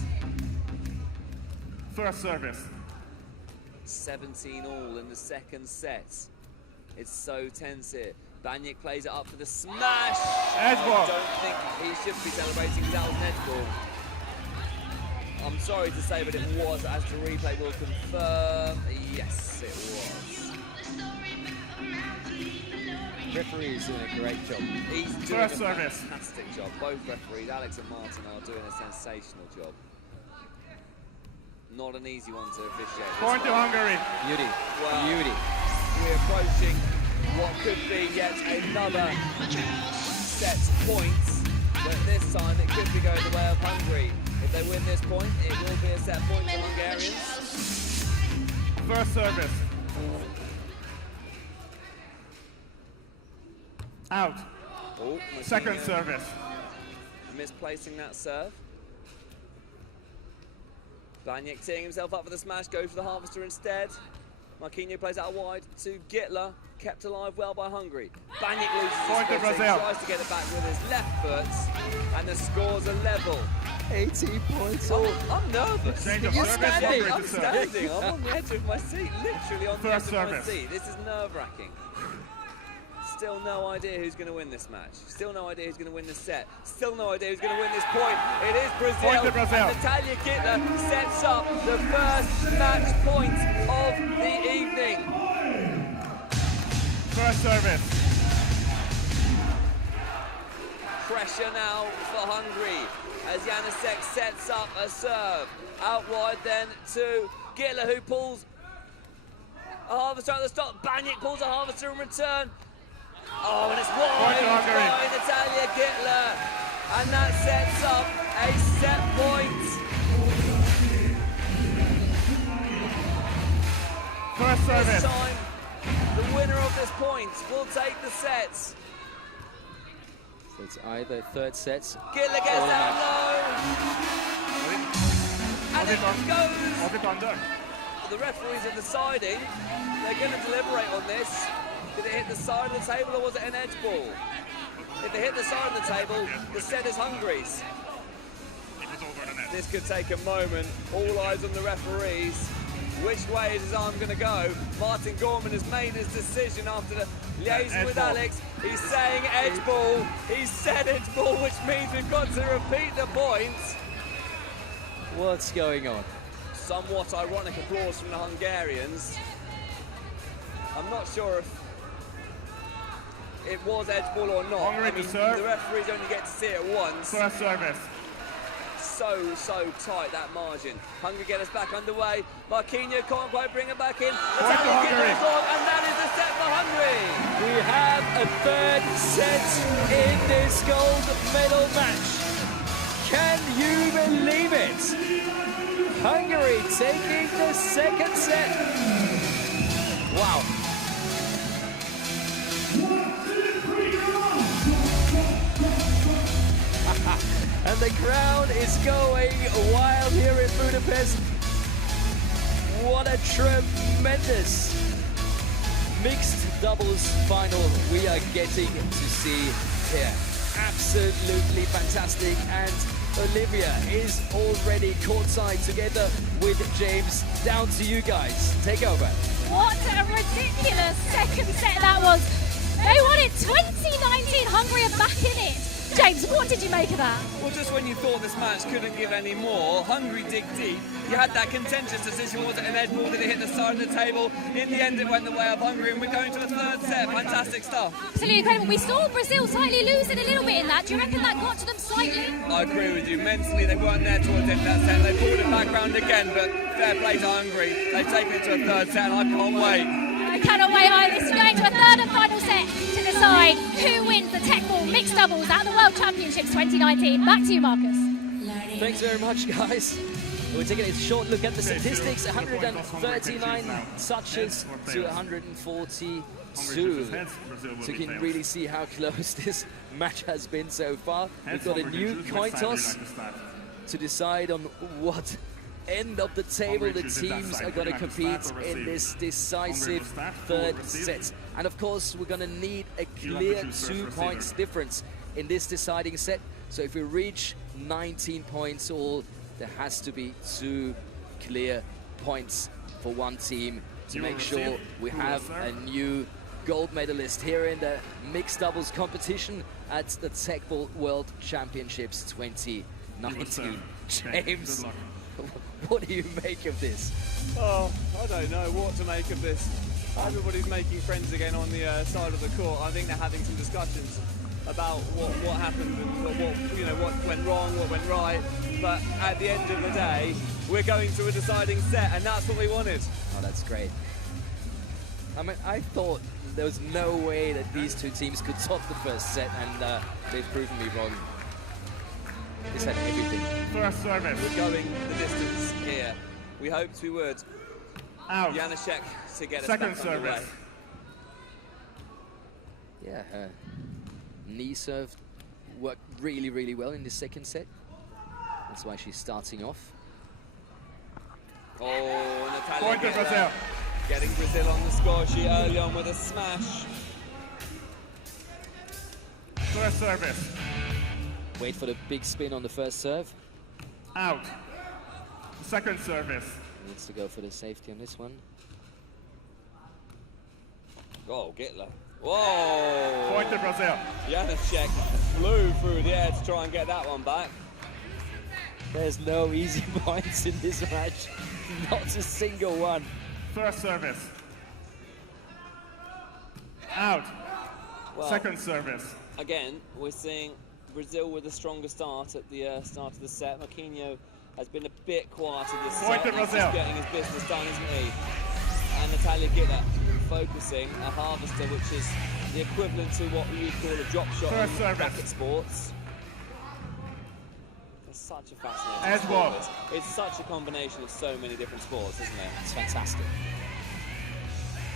First service. 17-all in the second set. It's so tense here. Baniak plays it up for the smash. Edge ball. I don't think he should be celebrating because that was an edge ball. I'm sorry to say, but it was, as the replay will confirm. Yes, it was. Referee is doing a great job. He's doing First a service. fantastic job. Both referees, Alex and Martin, are doing a sensational job. Not an easy one to officiate. Point to Hungary. Beauty. Wow. Beauty. We're approaching what could be yet another set point, but this time it could be going the way of Hungary. If they win this point, it will be a set point for Hungarians. First service. Out. Oh, Second Marquinhos service. misplacing that serve. Baniak teeing himself up for the smash, goes for the harvester instead. Marquinhos plays out wide to Guitler, kept alive well by Hungary. Baniak loses Point to his foot, Brazil. tries to get it back with his left foot, and the scores are level. 18 points all. I'm nervous. Change of You're service. standing. Hungary I'm to serve. standing. I'm on the edge of my seat, literally on the edge First of my service. seat. This is nerve-wracking. Still no idea who's going to win this match. Still no idea who's going to win this set. Still no idea who's going to win this point. It is Brazil. Point to Brazil. And Natalia Guitler sets up the first match point of the evening. First service. Pressure now for Hungary as Janacek sets up a serve. Out wide then to Guitler, who pulls a harvester at the stop. Baniak pulls a harvester in return. Oh, and it's wide by Natalia Guitler. And that sets up a set point. First This service. time, the winner of this point will take the set. So it's either third sets. Guitler gets or down match. low. And it goes. Was it under? The referees are deciding. They're going to deliberate on this. Did it hit the side of the table or was it an edge ball? If it hit the side of the table, the set is Hungary's. It was over the net. This could take a moment. All eyes on the referees. Which way is his arm going to go? Martin Gorman has made his decision after the liaison with Alex. He's saying edge ball. He said edge ball, which means we've got to repeat the point. What's going on? Somewhat ironic applause from the Hungarians. I'm not sure if it was edge ball or not. Hungary to serve. The referees only get to see it once. First service. So tight, that margin. Hungary get us back underway. Marquinhos can't quite bring it back in. Point to Hungary. And that is the set for Hungary. We have a third set in this gold medal match. Can you believe it? Hungary taking the second set. Wow. And the crowd is going wild here in Budapest. What a tremendous mixed doubles final we are getting to see here. Absolutely fantastic, and Olivia is already courtside together with James. Down to you guys. Take over. What a ridiculous second set that was. They won it 2019. Hungary are back in it. James, what did you make of that? Well, just when you thought this match couldn't give any more, Hungary dig deep. You had that contentious decision, was it an edge ball? Did it hit the side of the table? In the end, it went the way of Hungary, and we're going to a third set. Fantastic stuff. Absolutely incredible. We saw Brazil slightly losing a little bit in that. Do you reckon that got to them slightly? I agree with you. Mentally, they weren't there towards the end of that set. They pulled it back round again, but fair play to Hungary. They've taken it to a third set, and I can't wait. I cannot wait either. This is going to a third and final set to decide who wins the Teqball mixed doubles at the World Championships 2019. Back to you, Marcus. Thanks very much, guys. We're taking a short look at the statistics. 139 touches to 142. So you can really see how close this match has been so far. We've got a new coin toss to decide on what end of the table the teams are going to compete in this decisive third set. And of course, we're going to need a clear 2 points difference in this deciding set. So if we reach 19 points all, there has to be 2 clear points for one team to make sure we have a new gold medalist here in the mixed doubles competition at the Teqball World Championships 2019. James, what do you make of this? Oh, I don't know what to make of this. Everybody's making friends again on the side of the court. I think they're having some discussions about what happened and what went wrong, what went right. But at the end of the day, we're going to a deciding set, and that's what we wanted. Oh, that's great. I mean, I thought there was no way that these two teams could top the first set, and they've proven me wrong. This had everything. First service. We're going the distance here. We hoped we would. Out. Janacek to get us Second back service. underway. Yeah, her knee serve worked really, really well in the second set. That's why she's starting off. Oh, Natalia Point to Guitler Brazil. getting Brazil on the score sheet early on with a smash. First service. Wait for the big spin on the first serve. Out. Second service. Needs to go for the safety on this one. Oh, Guitler. Whoa! Point to Brazil. Janacek flew through the air to try and get that one back. There's no easy points in this match. Not a single one. First service. Out. Well, Second service. again, we're seeing Brazil with a stronger start at the start of the set. Marquinhos has been a bit quieter this Point set. to He's Brazil. just getting his business done, isn't he? And Natalia Guitler focusing a harvester, which is the equivalent to what you call a drop shot First in service. racket sports. It's such a fascinating Edge sport. ball. It's such a combination of so many different sports, isn't it? It's fantastic.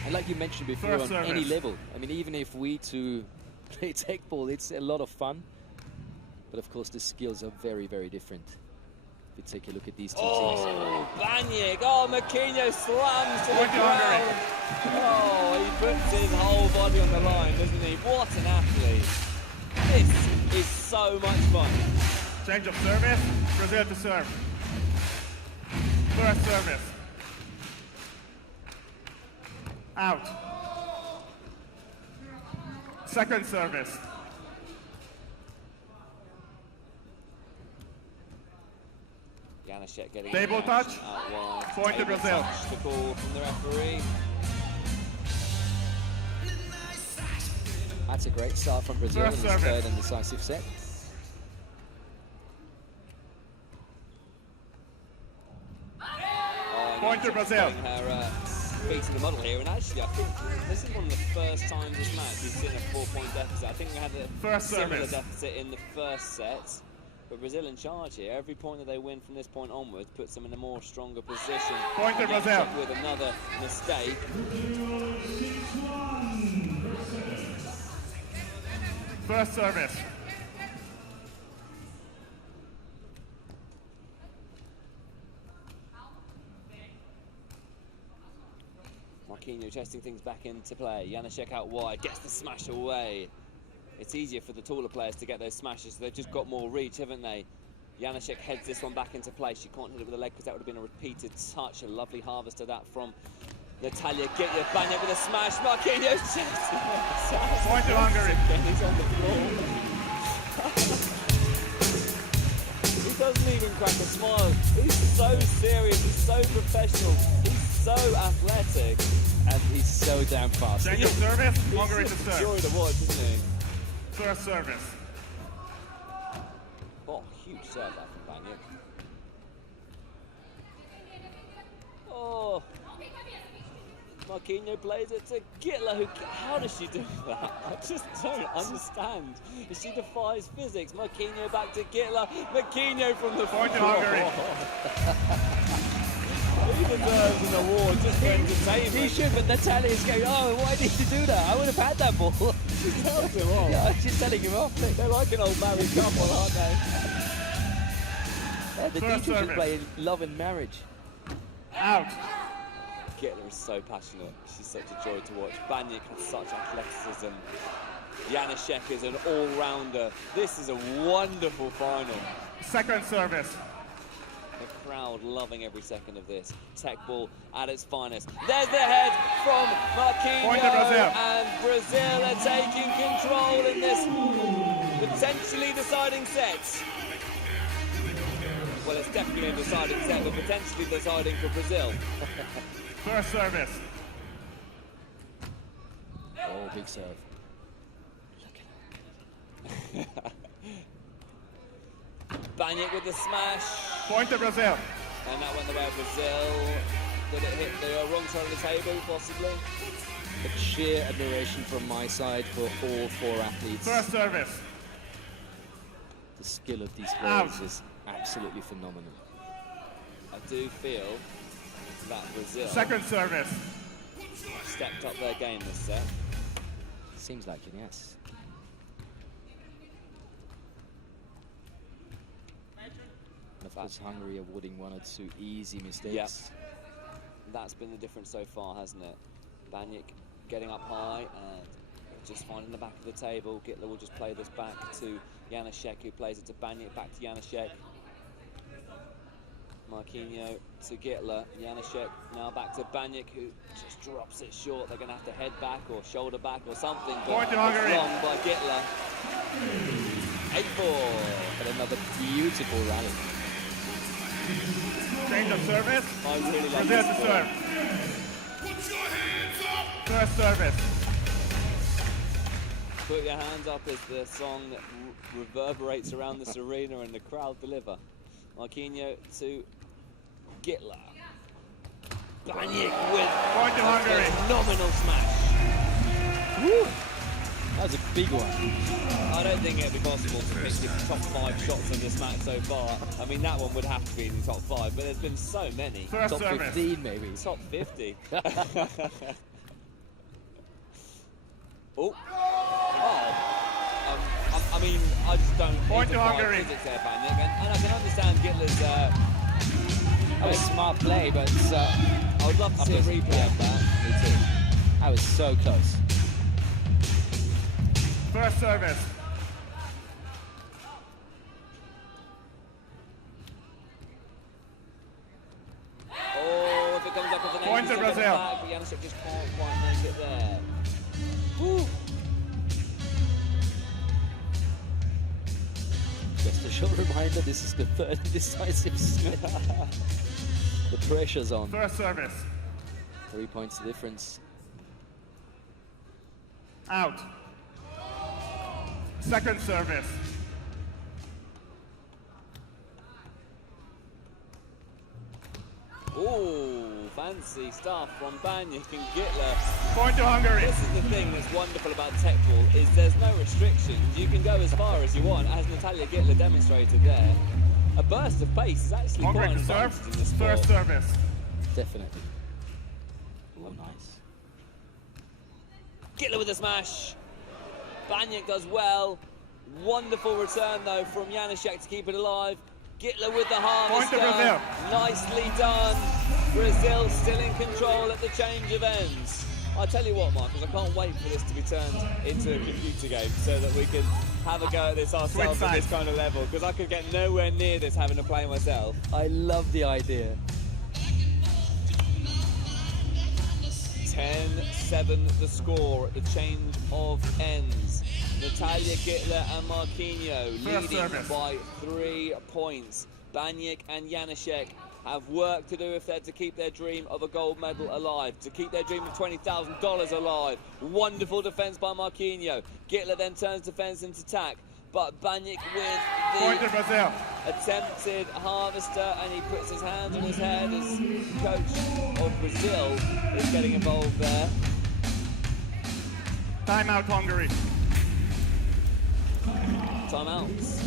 And like you mentioned before, First on any service. level, I mean, even if we two play Teqball, it's a lot of fun. But of course, the skills are very, very different. If we take a look at these two teams. Oh, Banyik. Oh, Marquinhos slams to the Point to Hungary. ground. Oh, he puts his whole body on the line, doesn't he? What an athlete. This is so much fun. Change of service. Brazil to serve. First service. Out. Second service. Janacek getting Table out touch. wide. Point to Table Brazil. touch, the call from the referee. That's a great start from Brazil in First this service. third and decisive set. Oh, Point to Janacek's Brazil. putting her feet in the muddle here, and actually I think this is one of the first times this match we've seen a 4-point deficit. I think we had a First similar service. deficit in the first set, but Brazil in charge here. Every point that they win from this point onwards puts them in a more stronger position. Point to Janacek Brazil. with another mistake. First service. Marquinhos testing things back into play. Janacek out wide, gets the smash away. It's easier for the taller players to get those smashes. They've just got more reach, haven't they? Janacek heads this one back into play. She can't hit it with a leg because that would have been a repeated touch. A lovely harvest of that from Natalia. Guitler, Banyak with a smash. Marquinhos. Point to Hungary. Again, he's on the floor. He doesn't even crack a smile. He's so serious. He's so professional. He's so athletic. And he's so damn fast. Change of service, Hungary to He's a serve. joy to watch, isn't he? First service. Oh, huge serve that from Banyak. Oh, Marquinhos plays it to Guitler. How does she do that? I just don't understand. She defies physics. Marquinhos back to Guitler. Marquinhos from the Point to Hungary. He deserves an award just for entertainment. He should, but Natalia's going, oh, why did you do that? I would have had that ball. She tells him off. Yeah, she's telling him off. They're like an old married couple, aren't they? Yeah, the First teachers should service. play Love and Marriage. Out. Guitler is so passionate. She's such a joy to watch. Banyak has such athleticism. Janacek is an all-rounder. This is a wonderful final. Second service. The crowd loving every second of this. Tech ball at its finest. There's the head from Point to Brazil. Marquinhos, and Brazil are taking control in this potentially deciding set. Well, it's definitely a deciding set, but potentially deciding for Brazil. First service. Oh, big serve. Banyak with the smash. Point to Brazil. And that went the way of Brazil. Did it hit the wrong side of the table, possibly? But sheer admiration from my side for all four athletes. First service. The skill of these Out. players is absolutely phenomenal. I do feel that Brazil Second service. stepped up their game this set. Seems like it, yes. And of course, Hungary awarding one or two easy mistakes. Yes. That's been the difference so far, hasn't it? Banyak getting up high and just finding the back of the table. Guitler will just play this back to Janacek, who plays it to Banyak, back to Janacek. Marquinhos to Guitler. Janacek now back to Banyak, who just drops it short. They're going to have to head back or shoulder back or something. But Point to it's Hungary. long by Guitler. 8-4. But another beautiful rally. Change of service. I really love Brazil this to ball. serve. First service. Put Your Hands Up is the song that reverberates around this arena and the crowd deliver. Marquinhos to Guitler. Banyak with Point to Hungary. a phenomenal smash. Woo! That was a big one. I don't think it'd be possible to pick the top 5 shots in this match so far. I mean, that one would have to be in the top 5, but there's been so many. First Top service. 15, maybe. Top 50. Oh. I mean, I just don't Point to defy Hungary. physics there, Banyak, and I can understand Gittler's. That was a smart play, but I would love to see a replay of that. me too. I was so close. First service. Oh, if it comes up with an Point to Brazil. back, but Janacek just can't quite make it there. Woo. Just a short reminder, this is the third decisive set. The pressure's on. First service. 3 points difference. Out. Second service. Oh, fancy stuff from Banyak and Guitler. Point to Hungary. This is the thing that's wonderful about tech ball, is there's no restrictions. You can go as far as you want, as Natalia Guitler demonstrated there. A burst of pace is actually quite Hungary an to serve. advantage in this sport. First service. Definitely. Oh, nice. Guitler with a smash. Banyak does well. Wonderful return though from Janacek to keep it alive. Gittler with the Point to harvester. Brazil. Nicely done. Brazil still in control at the change of ends. I tell you what, Marcus, I can't wait for this to be turned into a computer game so that we can have a go at this ourselves at this kind of level, because I could get nowhere near this having to play myself. I love the idea. 10-7 the score at the change of ends. Natalia, Guitler and Marquinhos leading by 3 points. Baniak and Janacek have work to do if they're to keep their dream of a gold medal alive, to keep their dream of $20,000 alive. Wonderful defence by Marquinhos. Guitler then turns defence into attack, but Baniak with the attempted harvester, and he puts his hands on his head as coach of Brazil is getting involved there. Timeout, Hungary. Timeouts.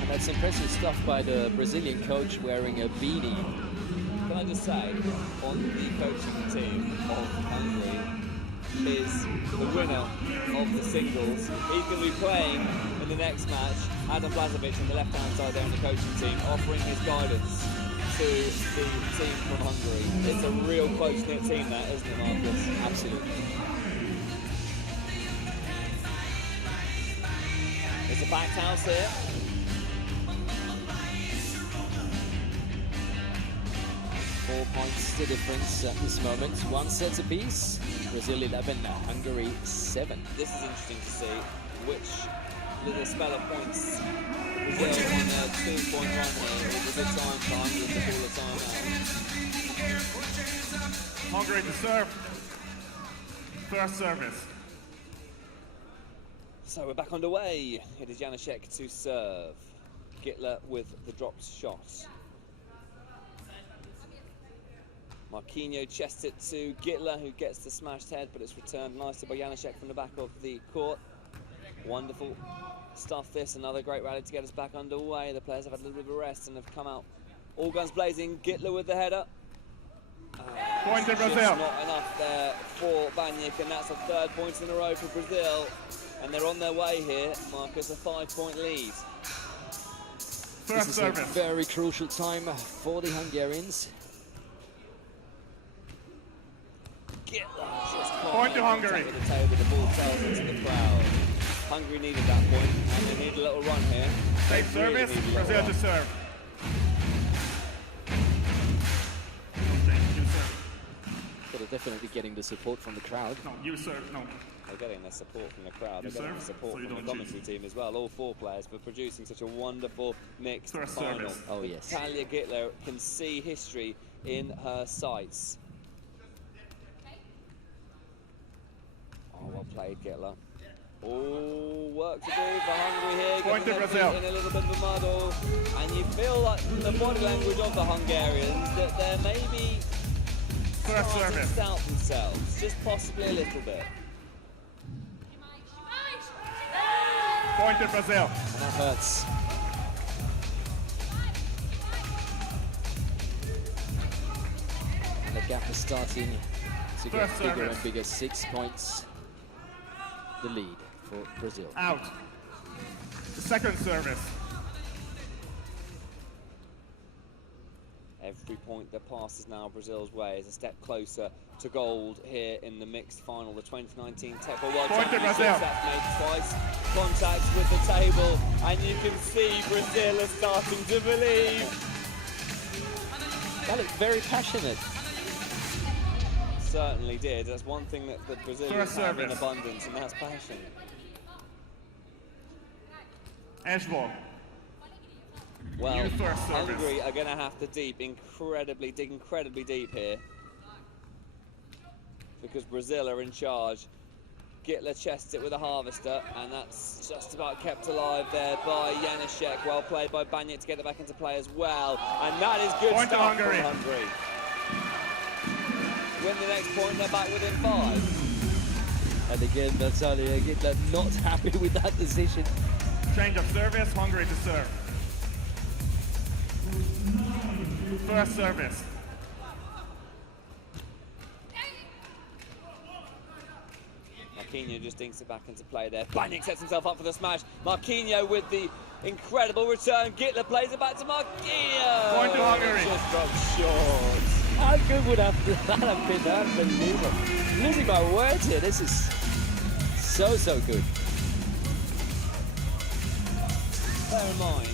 And that's impressive stuff by the Brazilian coach wearing a beanie. Can I just say, on the coaching team of Hungary is the winner of the singles. He's going to be playing in the next match. Adam Blažević on the left-hand side there on the coaching team, offering his guidance to the team from Hungary. It's a real close-knit team that, isn't it, Marcus? Absolutely. It's a packed house here. Four points the difference at this moment. 1 set apiece. Brazil 11, Hungary 7. This is interesting to see which little spell of points Brazil on their 2-point run here. It was a time for Hungary to call the time out. Hungary to serve. First service. So we're back underway. It is Janacek to serve. Guitler with the dropped shot. Marquinhos chests it to Guitler, who gets the smashed head, but it's returned nicely by Janacek from the back of the court. Wonderful stuff this. Another great rally to get us back underway. The players have had a little bit of a rest and have come out all guns blazing. Guitler with the header. Point to Brazil. Not enough there for Baniak, and that's a 3rd point in a row for Brazil. And they're on their way here, Marcus, a 5-point lead. First This is service. a very crucial time for the Hungarians. Point to Hungary. With the table, the ball tails into the crowd. Hungary needed that point, and they need a little run here. Take service, Brazil to serve. Okay, you serve. But they're definitely getting the support from the crowd. No, you serve, no. They're getting their support from the crowd. They're You getting the serve, support so you from the don't commentary team as well. All 4 players for producing such a wonderful mixed First final. service. Oh, yes. Natalia Guitler can see history in her sights. Oh, well played, Guitler. Oh, work to do for Hungary here. Point to Getting their Brazil. feet in a little bit of a muddle. And you feel like from the body language of the Hungarians that they're maybe First starting to service. doubt themselves, just possibly a little bit. Point to Brazil. And that hurts. And the gap is starting to get First bigger service. and bigger. 6 points the lead for Brazil. Out. The second service. Every point that passes now Brazil's way is a step closer to gold here in the mixed final, the 2019 Teqball World Point to Championships. Brazil. That's made twice contact with the table, and you can see Brazil is starting to believe. That looked very passionate. Certainly did. That's one thing that the Brazilians First have in service. abundance, and that's passion. Ashball. Well, New first service. Hungary are going to have to dig incredibly deep here, because Brazil are in charge. Guitler chests it with a harvester, and that's just about kept alive there by Janacek. Well played by Baniak to get it back into play as well, and that is good Point to stuff Hungary. from Hungary. Win the next point, they're back within 5. And again, Natalia Guitler not happy with that decision. Change of service, Hungary to serve. First service. Marquinhos just dinks it back into play there. Baniak sets himself up for the smash. Marquinhos with the incredible return. Guitler plays it back to Marquinhos. Point to Hungary. Just dropped short. How good would that have been? Unbelievable. Losing my words here. This is so good. Bear in mind,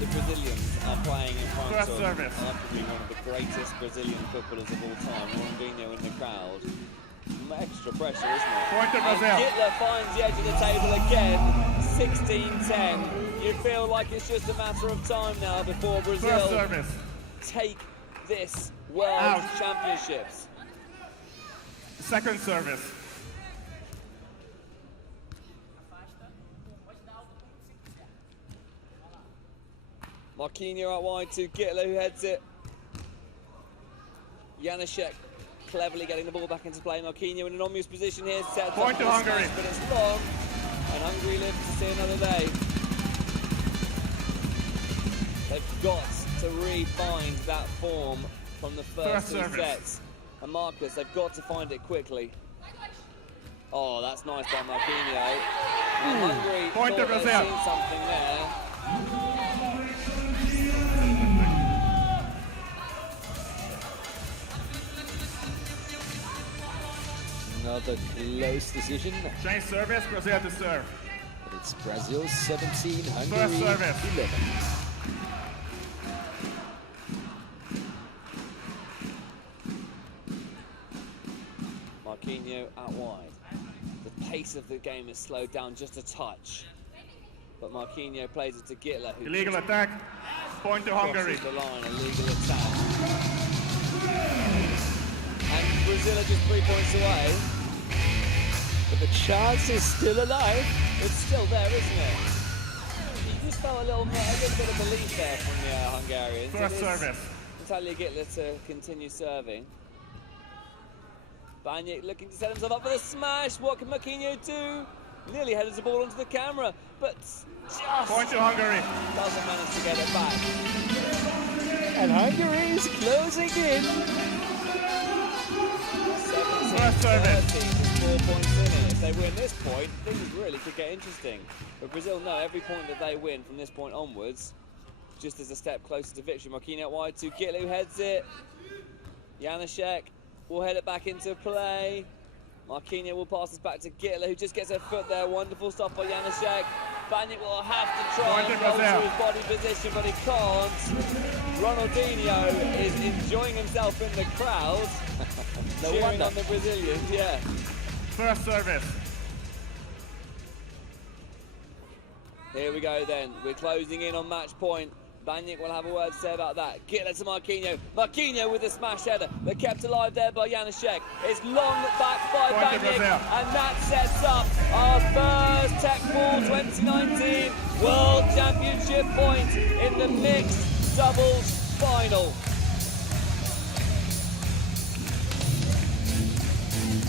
the Brazilians are playing in front First of service. arguably one of the greatest Brazilian footballers of all time, Ronaldinho in the crowd. Extra pressure, isn't it? Point to And Brazil. Guitler finds the edge of the table again, 16-10. You feel like it's just a matter of time now before First Brazil service. take this World Out. Championships. Second service. Marquinhos out wide to Guitler, who heads it. Janacek cleverly getting the ball back into play. Marquinhos in an obvious position here. Sets Point up to the Hungary. smash, but it's long. And Hungary lives to see another day. They've got to re-find that form from the first two service. sets. And Marcus, they've got to find it quickly. Oh, that's nice by Marquinhos. And Hungary Point to thought they'd Brazil. seen something there. Another close decision. Change service, Brazil to serve. But it's Brazil 17, Hungary First service. 11. Marquinhos out wide. The pace of the game is slowed down just a touch. But Marquinhos plays it to Guitler, who Illegal attack. Point to Hungary. crosses the line, a legal attack. And Brazil are just 3 points away. But the chance is still alive. It's still there, isn't it? You just felt a little bit of belief there from the Hungarians. First It is service. Natalia Guitler to continue serving. Baniak looking to set himself up for the smash. What can Marquinhos do? Nearly headed the ball onto the camera, but just Point to Hungary. doesn't manage to get it back. And Hungary is closing in. 17-13, just 4 points in it. If they win this point, things really could get interesting. But Brazil know every point that they win from this point onwards just is a step closer to victory. Marquinhos out wide to Guitler, who heads it. Janacek will head it back into play. Marquinhos will pass this back to Guitler, who just gets her foot there. Wonderful stuff by Janacek. Baniak will have to try and go to his body position, but he can't. Ronaldinho is enjoying himself in the crowd. No cheering wonder. on the Brazilians, yeah. First service. Here we go then. We're closing in on match point. Baniak will have a word to say about that. Guitler to Marquinhos. Marquinhos with the smash header. They're kept alive there by Janacek. It's long back by Point to Baniak. Brazil. And that sets up our first TEQBALL 2019 World Championship point in the mixed doubles final.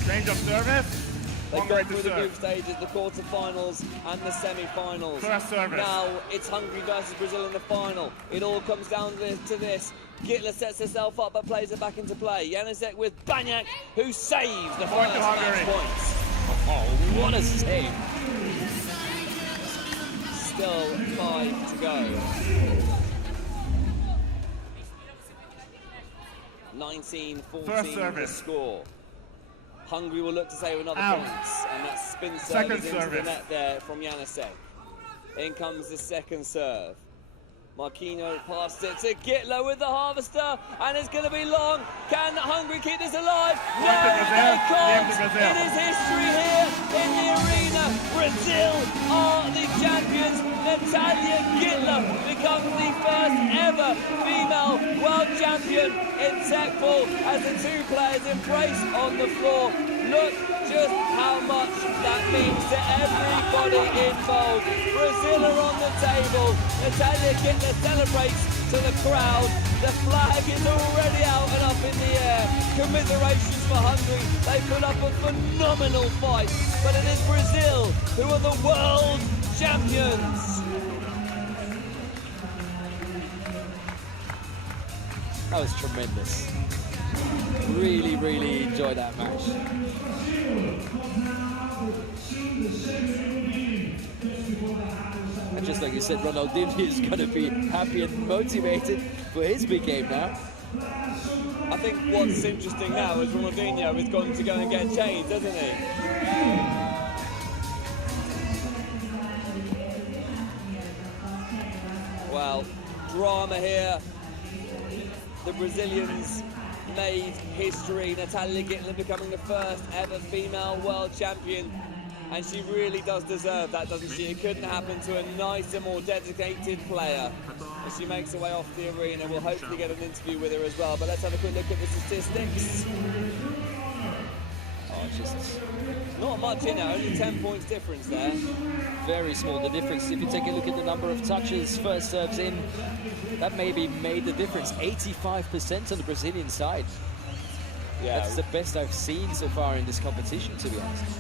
Change of service. They've Hungary gone to through the group serve. stages, the quarter-finals and the semi-finals. First service. Now it's Hungary versus Brazil in the final. It all comes down to this. Gittler sets herself up but plays it back into play. Janacek with Baniak, who saves the Point first to match Hungary. points. Oh, what a save. Still 5 to go. 19-14 First the service. score. Hungary will look to save another Out. points, and that spin Second service into the service. net there from Janacek. In comes the second serve. Marquinhos passes it to Guitler with the harvester, and it's going to be long. Can Hungary keep this alive? No, Point to Brazil. they can't. Game to Brazil. It is history here in the arena. Brazil are the champions. Natalia Guitler becomes the first ever female world champion in TEQBALL as the two players embrace on the floor. Look just how much that means to everybody involved. Brazil are on the table. Natalia Guitler celebrates to the crowd. The flag is already out and up in the air. Commiserations for Hungary. They put up a phenomenal fight. But it is Brazil who are the world champions. That was tremendous. Really, really enjoyed that match. And just like you said, Ronaldinho is going to be happy and motivated for his big game now. I think what's interesting now is Ronaldinho is going to go and get changed, doesn't he? drama here. The Brazilians made history. Natalia Guitler becoming the first ever female world champion. And she really does deserve that, doesn't she? It couldn't happen to a nicer, more dedicated player. As she makes her way off the arena, we'll hopefully get an interview with her as well. But let's have a quick look at the statistics. Oh, just not much in it, only 10 points difference there. Very small, the difference. If you take a look at the number of touches, first serves in, that maybe made the difference. 85% on the Brazilian side. Yeah. That's the best I've seen so far in this competition, to be honest.